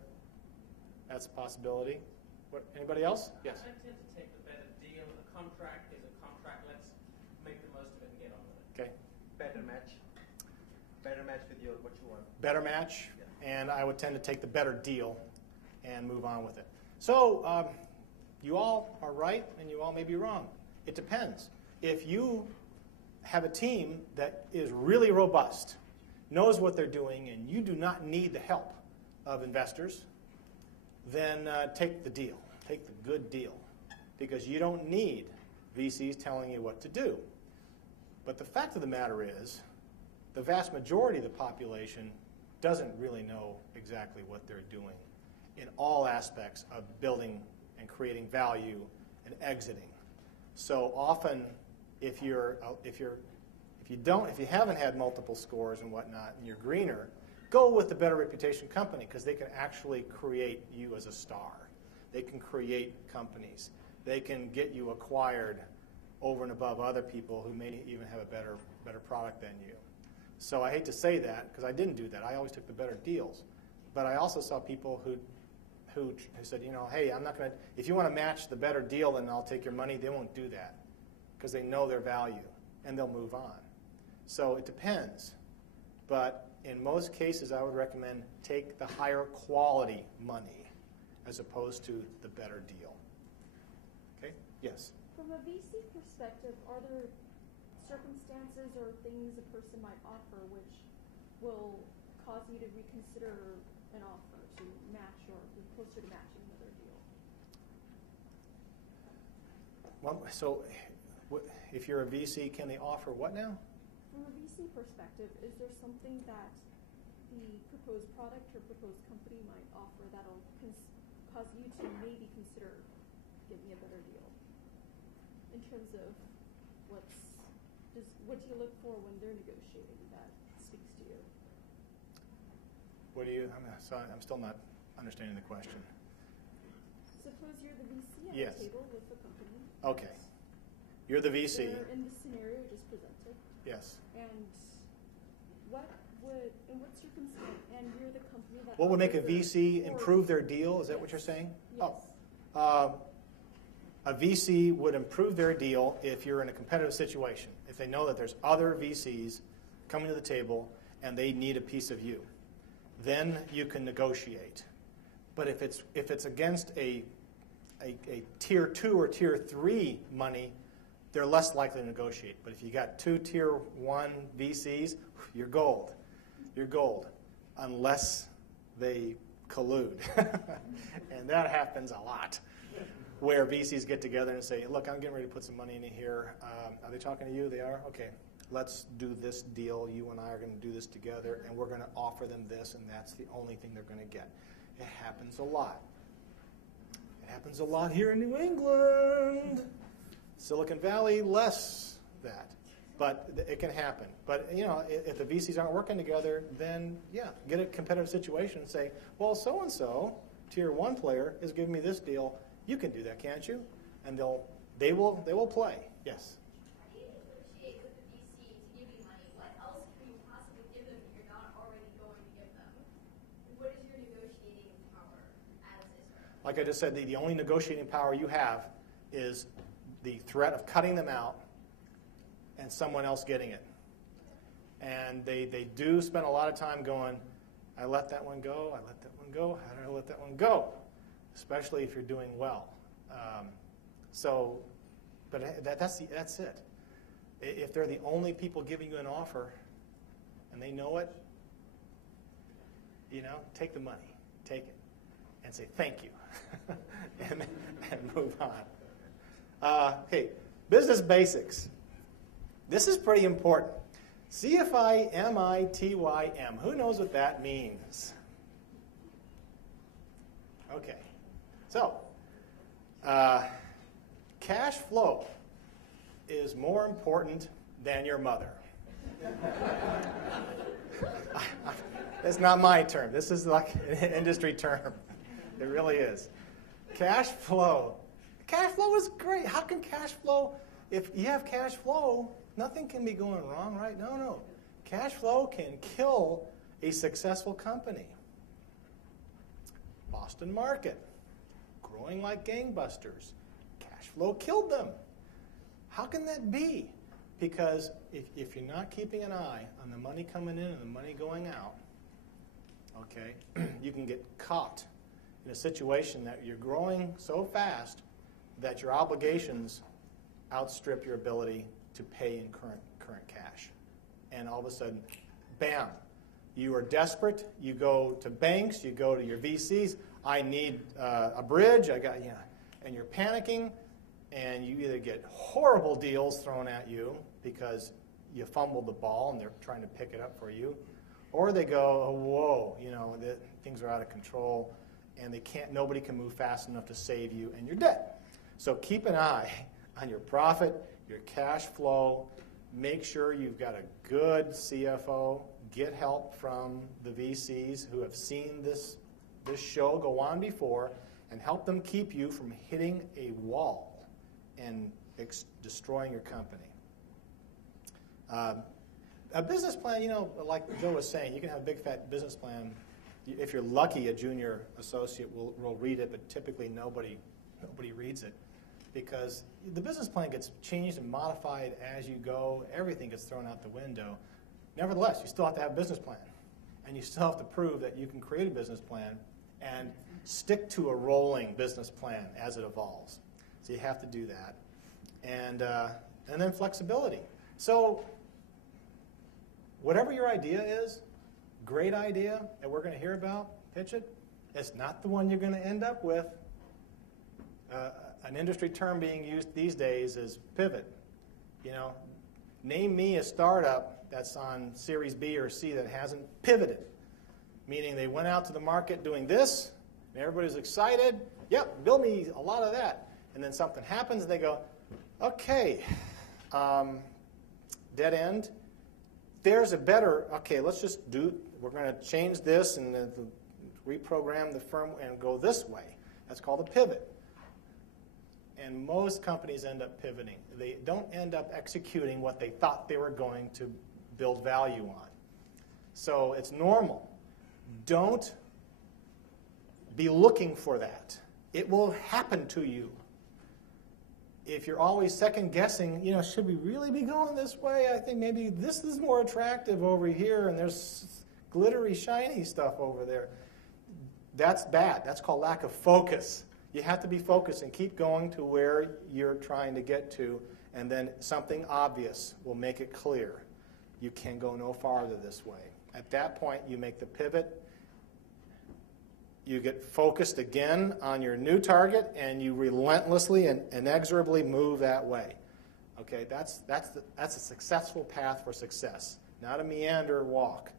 That's a possibility. Anybody else? Yes? I tend to take the better deal. A contract is a contract. Let's make the most of it and get on with it. Okay. Better match. Better match with what you want. Better match, yeah. And I would tend to take the better deal and move on with it. So you all are right and you all may be wrong. It depends. If you have a team that is really robust, knows what they're doing, and you do not need the help of investors, then take the deal. Take the good deal. Because you don't need VCs telling you what to do. But the fact of the matter is, the vast majority of the population doesn't really know exactly what they're doing in all aspects of building and creating value and exiting. So often, if you haven't had multiple scores and whatnot, and you're greener, go with the better reputation company, because they can actually create you as a star. They can create companies. They can get you acquired over and above other people who may even have a better product than you. So I hate to say that, because I didn't do that. I always took the better deals. But I also saw people who said, hey, I'm not going to, if you want to match the better deal, then I'll take your money. They won't do that, because they know their value, and they'll move on. So it depends. But in most cases, I would recommend take the higher quality money as opposed to the better deal. Okay? Yes? From a VC perspective, are there circumstances or things a person might offer which will cause you to reconsider an offer to match or be closer to matching another deal? Well, so if you're a VC, can they offer what now? From a VC perspective, is there something that the proposed product or proposed company might offer that'll cause you to maybe consider getting a better deal? In terms of what do you look for when they're negotiating that speaks to you? What do you? I'm still not understanding the question. Suppose you're the VC at Yes. the table with the company. Okay. You're the VC. They're in the scenario just presented. Yes. And in what circumstance, and you're the company that... What would make a offers VC or- improve their deal? Is that what Yes. you're saying? Yes. Oh. A VC would improve their deal if you're in a competitive situation. If they know that there's other VCs coming to the table and they need a piece of you, then you can negotiate. But if it's against a tier 2 or tier 3 money, they're less likely to negotiate. But if you got 2 tier 1 VCs, you're gold. You're gold, unless they collude. And that happens a lot, where VCs get together and say, look, I'm getting ready to put some money in here. Are they talking to you? They are? Okay. Let's do this deal. You and I are going to do this together, and we're going to offer them this, and that's the only thing they're going to get. It happens a lot. It happens a lot here in New England. Silicon Valley, less that. But it can happen. But, if the VCs aren't working together, then, get a competitive situation and say, well, so-and-so, tier 1 player, is giving me this deal. You can do that, can't you? And they will play. Yes? How do you negotiate with the VC to give you money? What else can you possibly give them that you're not already going to give them? What is your negotiating power as a startup? Like I just said, the only negotiating power you have is the threat of cutting them out and someone else getting it. And they do spend a lot of time going, I let that one go, I let that one go, how did I let that one go? Especially if you're doing well. But that's it. If they're the only people giving you an offer and they know it, take the money, take it, and say thank you, and move on. Okay, business basics. This is pretty important. CFI-MITYM. Who knows what that means? Okay. So, cash flow is more important than your mother. It's not my term. This is like an industry term. It really is. Cash flow. Cash flow is great. How can cash flow, if you have cash flow, nothing can be going wrong, right? No. Cash flow can kill a successful company. Boston Market, growing like gangbusters. Cash flow killed them. How can that be? Because if you're not keeping an eye on the money coming in and the money going out, okay, you can get caught in a situation that you're growing so fast that your obligations outstrip your ability to pay in current cash. And all of a sudden, bam, you are desperate. You go to banks. You go to your VCs. I need a bridge. And you're panicking, and you either get horrible deals thrown at you because you fumbled the ball and they're trying to pick it up for you, or they go, oh, whoa, things are out of control, and nobody can move fast enough to save you, and you're dead. So keep an eye on your profit, your cash flow. Make sure you've got a good CFO. Get help from the VCs who have seen this show go on before, and help them keep you from hitting a wall and destroying your company. A business plan, like Joe was saying, you can have a big fat business plan. If you're lucky, a junior associate will read it, but typically nobody reads it, because the business plan gets changed and modified as you go. Everything gets thrown out the window. Nevertheless, you still have to have a business plan. and you still have to prove that you can create a business plan and stick to a rolling business plan as it evolves. So you have to do that. And then flexibility. So whatever your idea is, great idea that we're going to hear about, pitch it. It's not the one you're going to end up with. An industry term being used these days is pivot. You know, name me a startup that's on Series B or C that hasn't pivoted, meaning they went out to the market doing this, and everybody's excited. Yep, build me a lot of that. And then something happens, and they go, okay, dead end. There's a better, okay, let's just we're going to change this and reprogram the firm and go this way. That's called a pivot. And most companies end up pivoting. They don't end up executing what they thought they were going to build value on. So it's normal. Don't be looking for that. It will happen to you. If you're always second guessing, you know, should we really be going this way? I think maybe this is more attractive over here, and there's glittery, shiny stuff over there. That's bad. That's called lack of focus. You have to be focused and keep going to where you're trying to get to, and then something obvious will make it clear. You can go no farther this way. At that point, you make the pivot. You get focused again on your new target, and you relentlessly and inexorably move that way. Okay, that's a successful path for success, not a meander walk.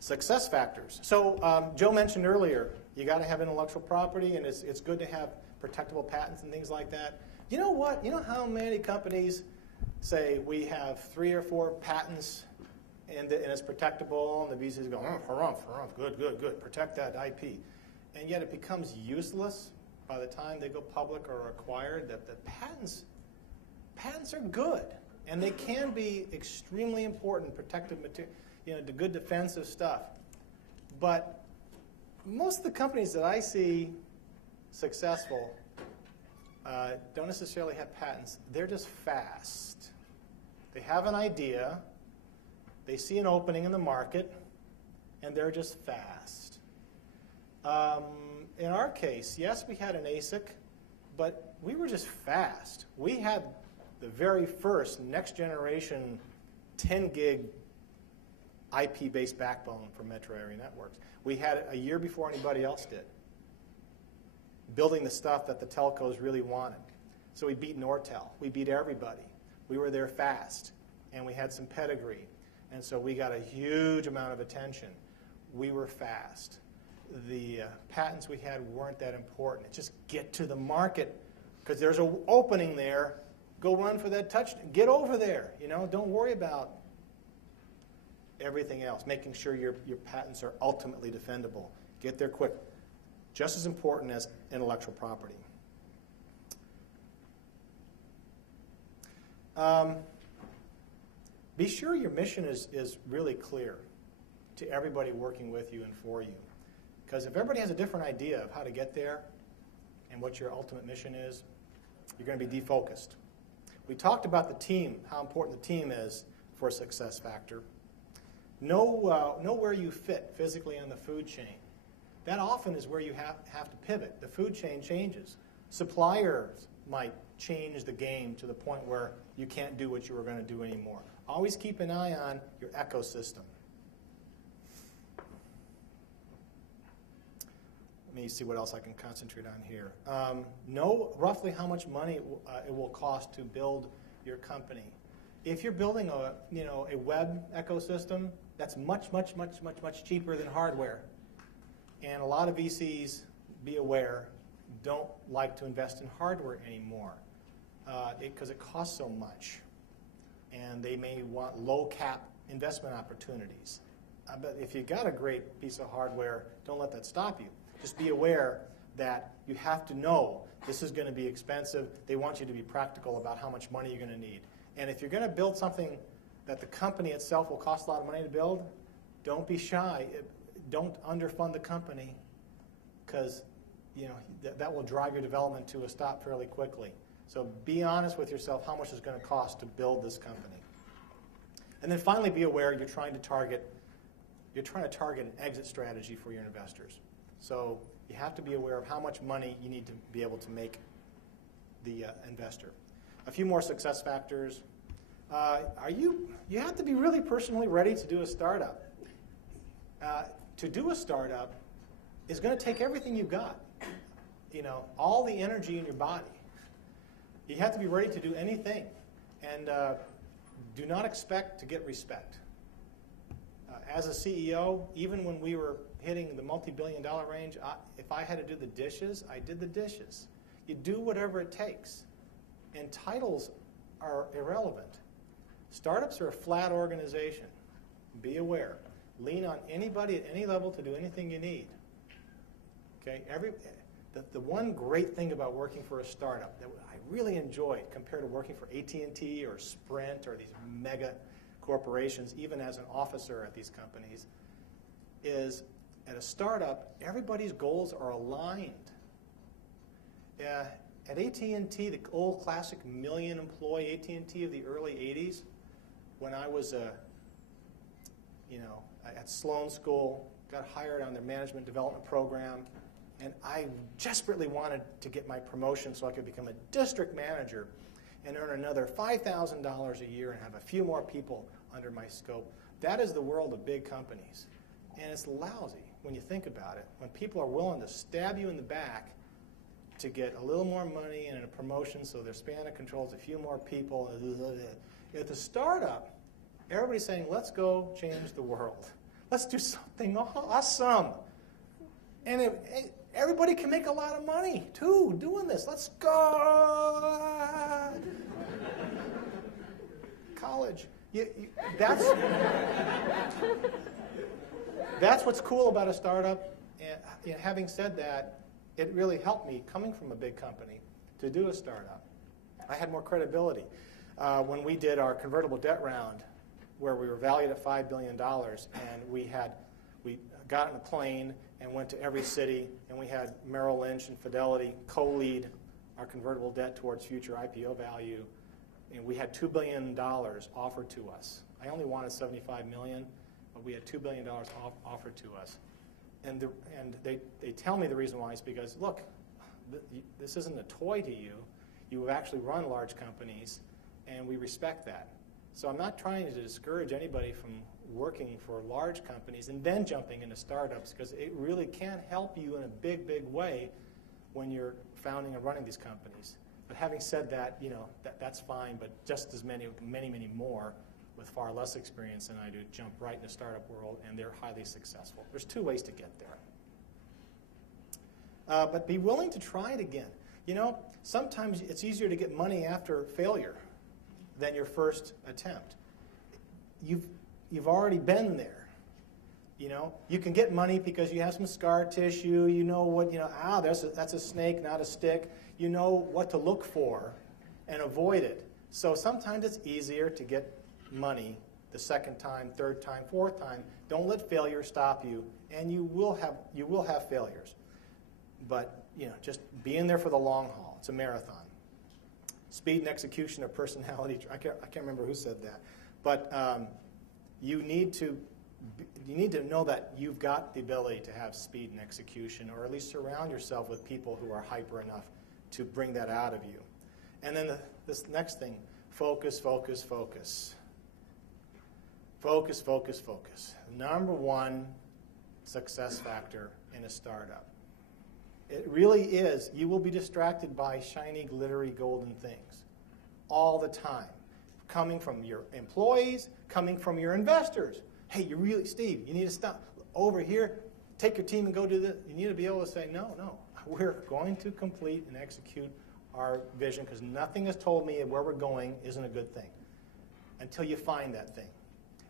Success factors. So Joe mentioned earlier, you got to have intellectual property, and it's good to have protectable patents and things like that. You know what? You know how many companies say we have 3 or 4 patents and it's protectable, and the VCs go, harumph, good, protect that IP. And yet it becomes useless by the time they go public or acquired. That the patents are good, and they can be extremely important protective material. You know, the good defensive stuff. But most of the companies that I see successful don't necessarily have patents. They're just fast. They have an idea, they see an opening in the market, and they're just fast. In our case, yes, we had an ASIC, but we were just fast. We had the very first next generation 10 gig IP-based backbone for metro area networks. We had it a year before anybody else did, building the stuff that the telcos really wanted. So we beat Nortel. We beat everybody. We were there fast, and we had some pedigree. And so we got a huge amount of attention. We were fast. The patents we had weren't that important. It's just get to the market, because there's an opening there. Go run for that touchdown. Get over there. You know, don't worry about everything else, making sure your patents are ultimately defendable. Get there quick. Just as important as intellectual property. Be sure your mission is really clear to everybody working with you and for you. Because if everybody has a different idea of how to get there and what your ultimate mission is, you're going to be defocused. We talked about the team, how important the team is for a success factor. Know where you fit physically on the food chain. That often is where you have to pivot. The food chain changes. Suppliers might change the game to the point where you can't do what you were going to do anymore. Always keep an eye on your ecosystem. Let me see what else I can concentrate on here. Know roughly how much money it will cost to build your company. If you're building a web ecosystem, that's much cheaper than hardware. And a lot of VCs, be aware, don't like to invest in hardware anymore because it costs so much. And they may want low cap investment opportunities. But if you got a great piece of hardware, don't let that stop you. Just be aware that you have to know this is going to be expensive. They want you to be practical about how much money you're going to need. And if you're going to build something that the company itself will cost a lot of money to build, don't be shy. Don't underfund the company, because that will drive your development to a stop fairly quickly. So be honest with yourself how much it's going to cost to build this company. And then finally, be aware you're trying to target an exit strategy for your investors. So you have to be aware of how much money you need to be able to make the investor. A few more success factors. You have to be really personally ready to do a startup. To do a startup is going to take everything you've got. All the energy in your body. You have to be ready to do anything. And do not expect to get respect. As a CEO, even when we were hitting the multi-billion-dollar range, if I had to do the dishes, I did the dishes. You do whatever it takes. And titles are irrelevant. Startups are a flat organization. Be aware. Lean on anybody at any level to do anything you need. Okay? The one great thing about working for a startup that I really enjoyed compared to working for AT&T or Sprint or these mega corporations, even as an officer at these companies, is at a startup, everybody's goals are aligned. At AT&T, the old classic million-employee AT&T of the early 80s, when I was at Sloan School, got hired on their management development program, and I desperately wanted to get my promotion so I could become a district manager and earn another $5,000 a year and have a few more people under my scope. That is the world of big companies. And it's lousy when you think about it. When people are willing to stab you in the back to get a little more money and a promotion so their span of control is a few more people. At the startup, everybody's saying, let's go change the world. Let's do something awesome. And everybody can make a lot of money, too, doing this. Let's go. College. That's what's cool about a startup. And having said that, it really helped me, coming from a big company, to do a startup. I had more credibility. When we did our convertible debt round, where we were valued at $5 billion, and we got in a plane and went to every city, and we had Merrill Lynch and Fidelity co-lead our convertible debt towards future IPO value. And we had $2 billion offered to us. I only wanted $75 million, but we had $2 billion offered to us. And they tell me the reason why is because, look, this isn't a toy to you. You have actually run large companies, and we respect that. So I'm not trying to discourage anybody from working for large companies and then jumping into startups, because it really can help you in a big, big way when you're founding and running these companies. But having said that, that's fine, but just as many more with far less experience than I do jump right in the startup world, and they're highly successful. There's two ways to get there. But be willing to try it again. Sometimes it's easier to get money after failure than your first attempt. You've already been there. You can get money because you have some scar tissue. That's a snake, not a stick. You know what to look for and avoid it. So sometimes it's easier to get money the second time, third time, fourth time. Don't let failure stop you, and you will have failures. But just be in there for the long haul. It's a marathon. Speed and execution of personality. I can't remember who said that, but you need to know that you've got the ability to have speed and execution, or at least surround yourself with people who are hyper enough to bring that out of you. And then this next thing, focus, focus, focus. Focus, focus, focus. Number one success factor in a startup. It really is. You will be distracted by shiny, glittery, golden things all the time, coming from your employees, coming from your investors. Hey, Steve, you need to stop over here. Take your team and go do this. You need to be able to say, no, we're going to complete and execute our vision, because nothing has told me where we're going isn't a good thing until you find that thing.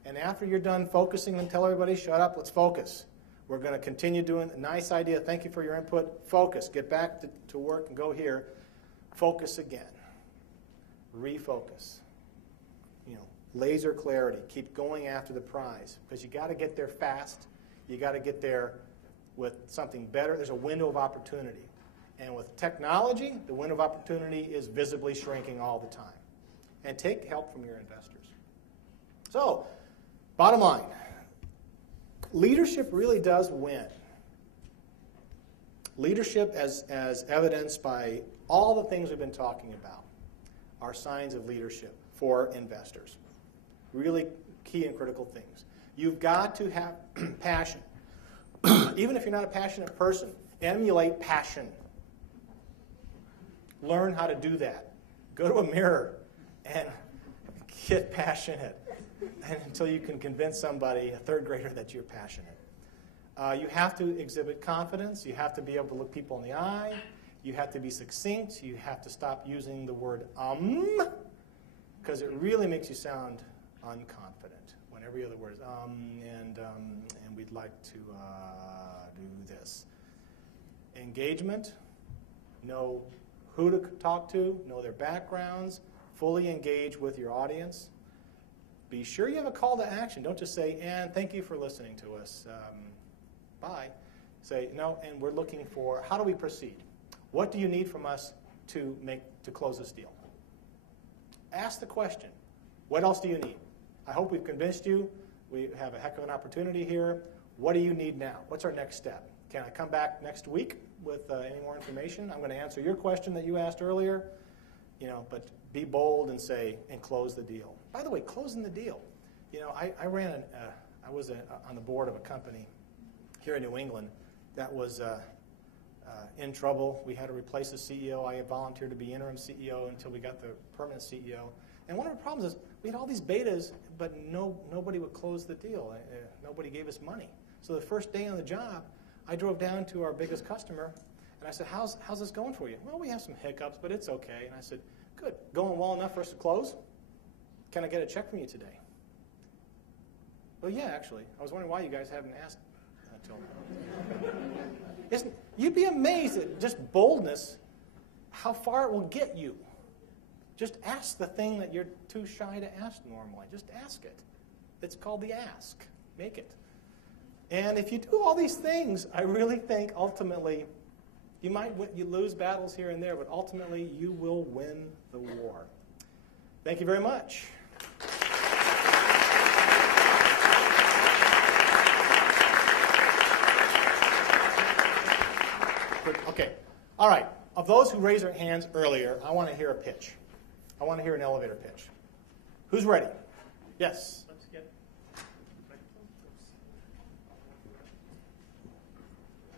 And after you're done focusing and tell everybody, shut up, let's focus. We're going to continue doing a nice idea. Thank you for your input. Focus. Get back to work and go here. Focus again. Refocus. Laser clarity. Keep going after the prize, because you got to get there fast. You got to get there with something better. There's a window of opportunity. And with technology, the window of opportunity is visibly shrinking all the time. And take help from your investors. So, bottom line, leadership really does win. Leadership, as evidenced by all the things we've been talking about, are signs of leadership for investors. Really key and critical things. You've got to have passion. Even if you're not a passionate person, emulate passion. Learn how to do that. Go to a mirror and get passionate until you can convince somebody, a third grader, that you're passionate. You have to exhibit confidence. You have to be able to look people in the eye. You have to be succinct. You have to stop using the word because it really makes you sound unconfident when every other word is and we'd like to do this. Engagement. Know who to talk to. Know their backgrounds. Fully engage with your audience. Be sure you have a call to action. Don't just say, and thank you for listening to us. Bye. Say, no, and we're looking for, how do we proceed? What do you need from us to close this deal? Ask the question. What else do you need? I hope we've convinced you. We have a heck of an opportunity here. What do you need now? What's our next step? Can I come back next week with any more information? I'm going to answer your question that you asked earlier. But be bold and say, and close the deal. By the way, closing the deal. I was on the board of a company here in New England that was in trouble. We had to replace the CEO. I volunteered to be interim CEO until we got the permanent CEO. And one of the problems is we had all these betas, but nobody would close the deal. Nobody gave us money. So the first day on the job, I drove down to our biggest customer, and I said, how's this going for you? Well, we have some hiccups, but it's okay. And I said, good. Going well enough for us to close? Can I get a check from you today? Well, yeah, actually. I was wondering why you guys haven't asked until. You'd be amazed at just boldness, how far it will get you. Just ask the thing that you're too shy to ask normally. Just ask it. It's called the ask. Make it. And if you do all these things, I really think ultimately, you lose battles here and there, but ultimately you will win the war. Thank you very much. Okay. All right. Of those who raised their hands earlier, I want to hear a pitch. I want to hear an elevator pitch. Who's ready? Yes. Let's get.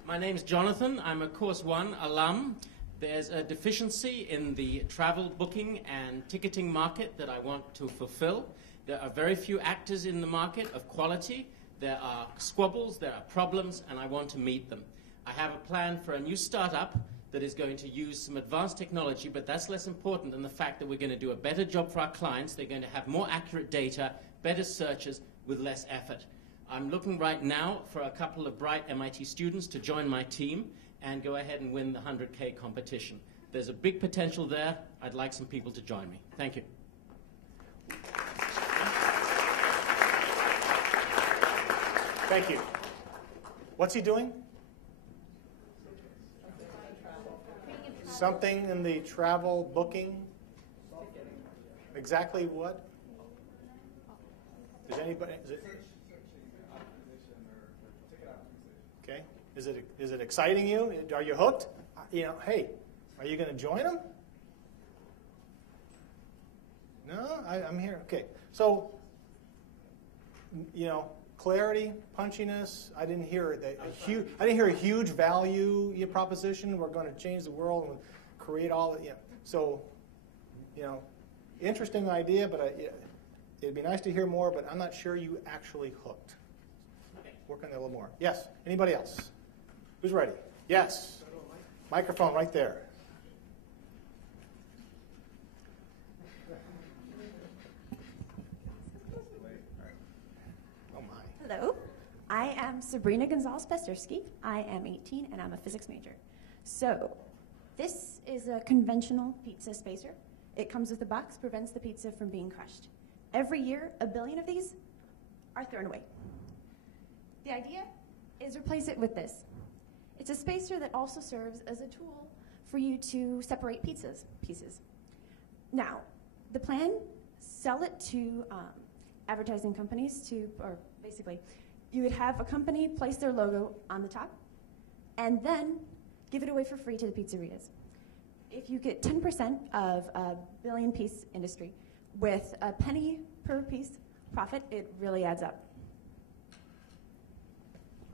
My name's Jonathan. I'm a Course 1 alum. There's a deficiency in the travel booking and ticketing market that I want to fulfill. There are very few actors in the market of quality. There are squabbles, there are problems, and I want to meet them. I have a plan for a new startup that is going to use some advanced technology, but that's less important than the fact that we're going to do a better job for our clients. They're going to have more accurate data, better searches with less effort. I'm looking right now for a couple of bright MIT students to join my team and go ahead and win the 100K competition. There's a big potential there. I'd like some people to join me. Thank you. Thank you. What's he doing? Something in the travel booking? Exactly what? Is anybody? Okay. Is it exciting you? Are you hooked? Hey, are you going to join them? No, I'm here. Okay. So, clarity, punchiness. I didn't hear a huge value proposition. We're going to change the world and create all. So, interesting idea, but it'd be nice to hear more. But I'm not sure you actually hooked. Work on that a little more. Yes. Anybody else? Who's ready? Yes. Microphone right there. Hello, I am Sabrina Gonzalez-Pestersky. I am 18 and I'm a physics major. So, this is a conventional pizza spacer. It comes with a box, prevents the pizza from being crushed. Every year, 1 billion of these are thrown away. The idea is replace it with this. It's a spacer that also serves as a tool for you to separate pieces. Now, the plan, sell it to advertising companies to, or basically, you would have a company place their logo on the top and then give it away for free to the pizzerias. If you get 10% of a billion-piece industry with a penny per piece profit, it really adds up.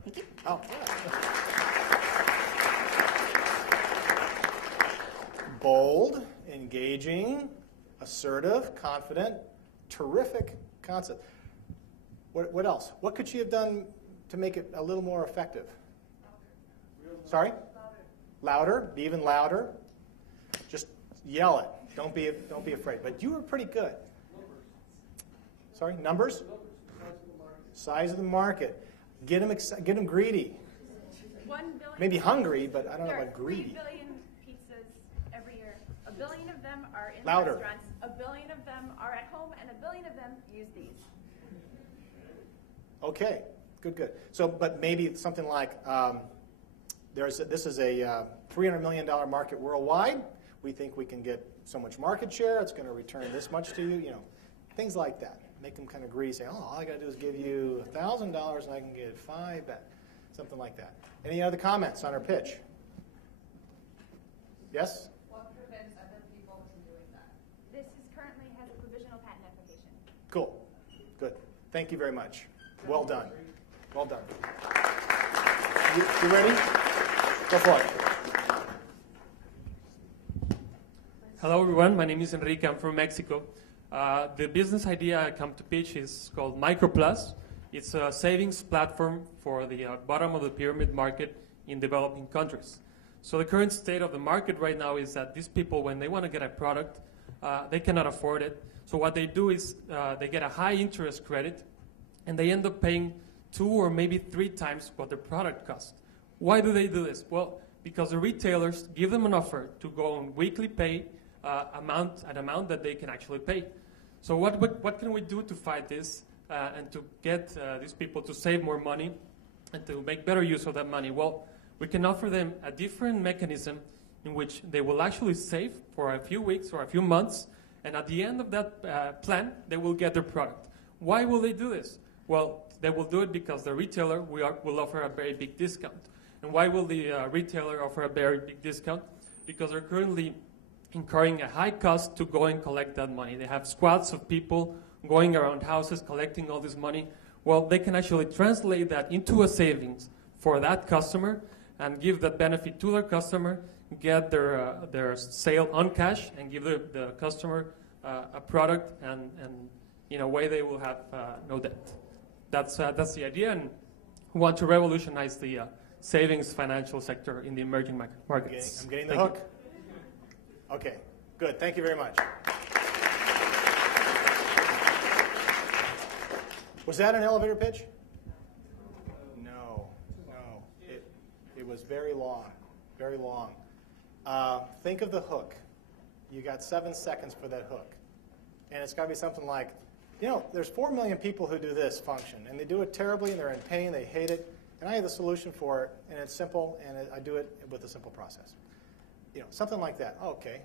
Thank you. Oh. Bold, engaging, assertive, confident, terrific concept. What else? What could she have done to make it a little more effective? Sorry? Louder. Be even louder. Just yell it. Don't be afraid. But you were pretty good. Sorry? Numbers? Size of the market. Get them greedy. 1 billion. Maybe hungry, but I don't know There are about greedy. 3 billion pizzas every year. 1 billion of them are in Louder. restaurants. 1 billion of them are at home, and 1 billion of them use these. Okay, good. So, but maybe something like this is a $300 million market worldwide. We think we can get so much market share. It's going to return this much to you. You know, things like that. Make them kind of greedy. Say, oh, all I got to do is give you $1,000 and I can get $5 back. Something like that. Any other comments on our pitch? Yes? What prevents other people from doing that? This currently has a provisional patent application. Cool. Good. Thank you very much. Well done. Well done. You ready? Go for it. Hello, everyone. My name is Enrique. I'm from Mexico. The business idea I come to pitch is called MicroPlus. It's a savings platform for the bottom of the pyramid market in developing countries. So the current state of the market right now is that these people, when they want to get a product, they cannot afford it. So what they do is they get a high interest credit, and they end up paying 2 or maybe 3 times what their product costs. Why do they do this? Well, because the retailers give them an offer to go on weekly pay an amount that they can actually pay. So what can we do to fight this and to get these people to save more money and to make better use of that money? Well, we can offer them a different mechanism in which they will actually save for a few weeks or a few months, and at the end of that plan, they will get their product. Why will they do this? Well, they will do it because the retailer will offer a very big discount. And why will the retailer offer a very big discount? Because they're currently incurring a high cost to go and collect that money. They have squads of people going around houses collecting all this money. Well, they can actually translate that into a savings for that customer and give that benefit to their customer, get their sale on cash, and give the customer a product, and in a way they will have no debt. That's the idea, and we want to revolutionize the savings financial sector in the emerging markets. I'm getting the hook. Okay, good. Thank you very much. Was that an elevator pitch? No. It was very long, very long. Think of the hook. You got 7 seconds for that hook. And it's got to be something like, there's 4 million people who do this function, and they do it terribly, and they're in pain, they hate it, and I have the solution for it, and it's simple, and I do it with a simple process. Something like that. Okay.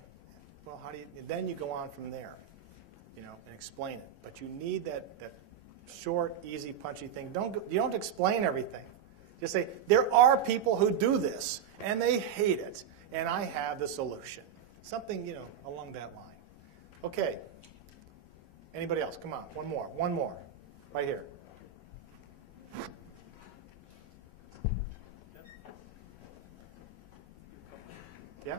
Well, how do you? Then you go on from there, and explain it. But you need that short, easy, punchy thing. You don't explain everything. Just say there are people who do this, and they hate it, and I have the solution. Something along that line. Okay. Anybody else? Come on. One more. Right here. Yeah?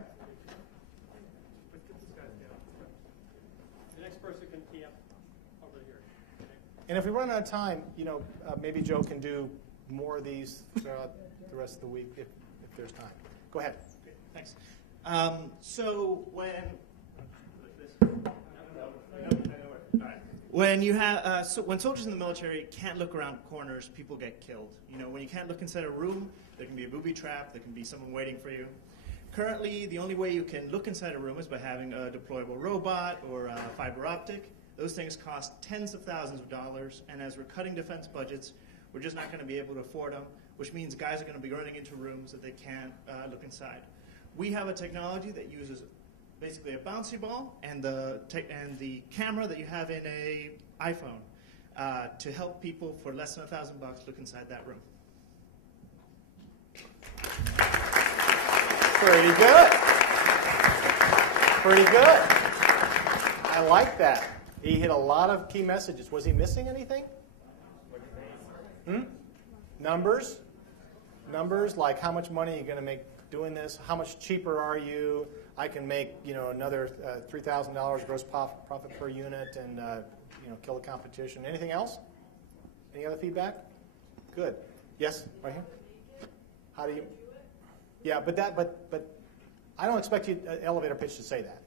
The next person can tee up over here. And if we run out of time, maybe Joe can do more of these throughout the rest of the week if there's time. Go ahead. Thanks. So when soldiers in the military can't look around corners, people get killed. When you can't look inside a room, there can be a booby trap, there can be someone waiting for you. Currently, the only way you can look inside a room is by having a deployable robot or a fiber optic. Those things cost tens of thousands of dollars, and as we're cutting defense budgets, we're just not going to be able to afford them, which means guys are going to be running into rooms that they can't look inside. We have a technology that uses basically a bouncy ball and the camera that you have in an iPhone. to help people for less than $1,000 look inside that room. Pretty good. Pretty good. I like that. He hit a lot of key messages. Was he missing anything? Numbers? Numbers, like how much money are you going to make doing this? How much cheaper are you? I can make another $3,000 gross profit per unit and kill the competition. Anything else? Any other feedback? Good. Yes, right here. How do you? Yeah, but I don't expect you an elevator pitch to say that.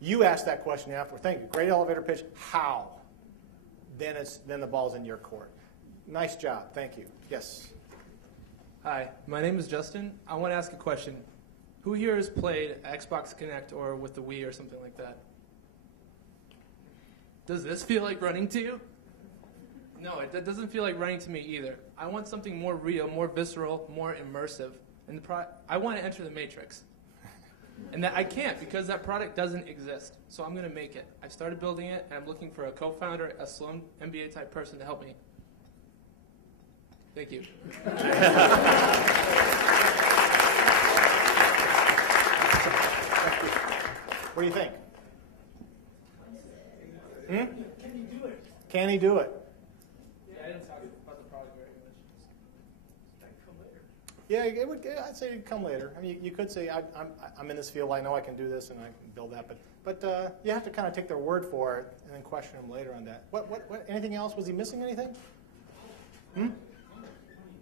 You ask that question afterward. Thank you. Great elevator pitch. How? Then the ball's in your court. Nice job. Thank you. Yes. Hi, my name is Justin. I want to ask a question. Who here has played Xbox Connect or with the Wii or something like that? Does this feel like running to you? No, it doesn't feel like running to me either. I want something more real, more visceral, more immersive. And I want to enter the Matrix. And that I can't because that product doesn't exist. So I'm going to make it. I started building it, and I'm looking for a co-founder, a Sloan MBA type person to help me. Thank you. What do you think? Can he do it? Can he do it? Yeah, I didn't talk about the product very much. Come later. Yeah, I'd say it'd come later. I mean, you could say I'm in this field. I know I can do this, and I can build that. But you have to kind of take their word for it and then question them later on that. What? Anything else? Was he missing anything?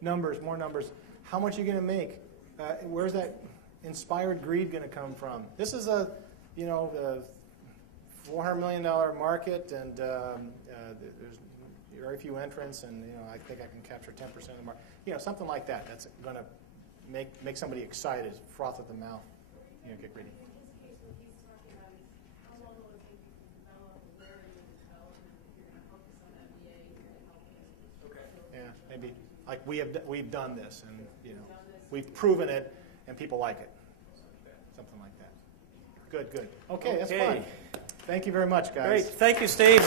Numbers, more numbers. How much are you going to make? Where's that inspired greed going to come from? This is a $400 million market, and there's very few entrants, and I think I can capture 10% of the market. Something like that. That's going to make somebody excited, froth at the mouth. Get greedy. Yeah, maybe. Like we've done this, and we've proven it, and people like it. Something like that. Good. Okay, that's fine. Thank you very much, guys. Great. Thank you, Steve.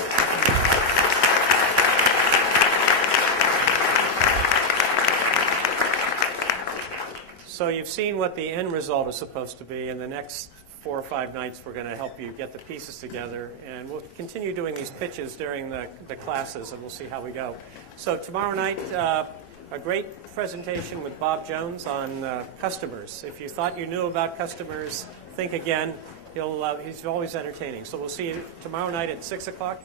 So you've seen what the end result is supposed to be. In the next 4 or 5 nights, we're going to help you get the pieces together. And we'll continue doing these pitches during the classes, and we'll see how we go. So tomorrow night, a great presentation with Bob Jones on customers. If you thought you knew about customers, think again. He's always entertaining. So we'll see you tomorrow night at 6 o'clock.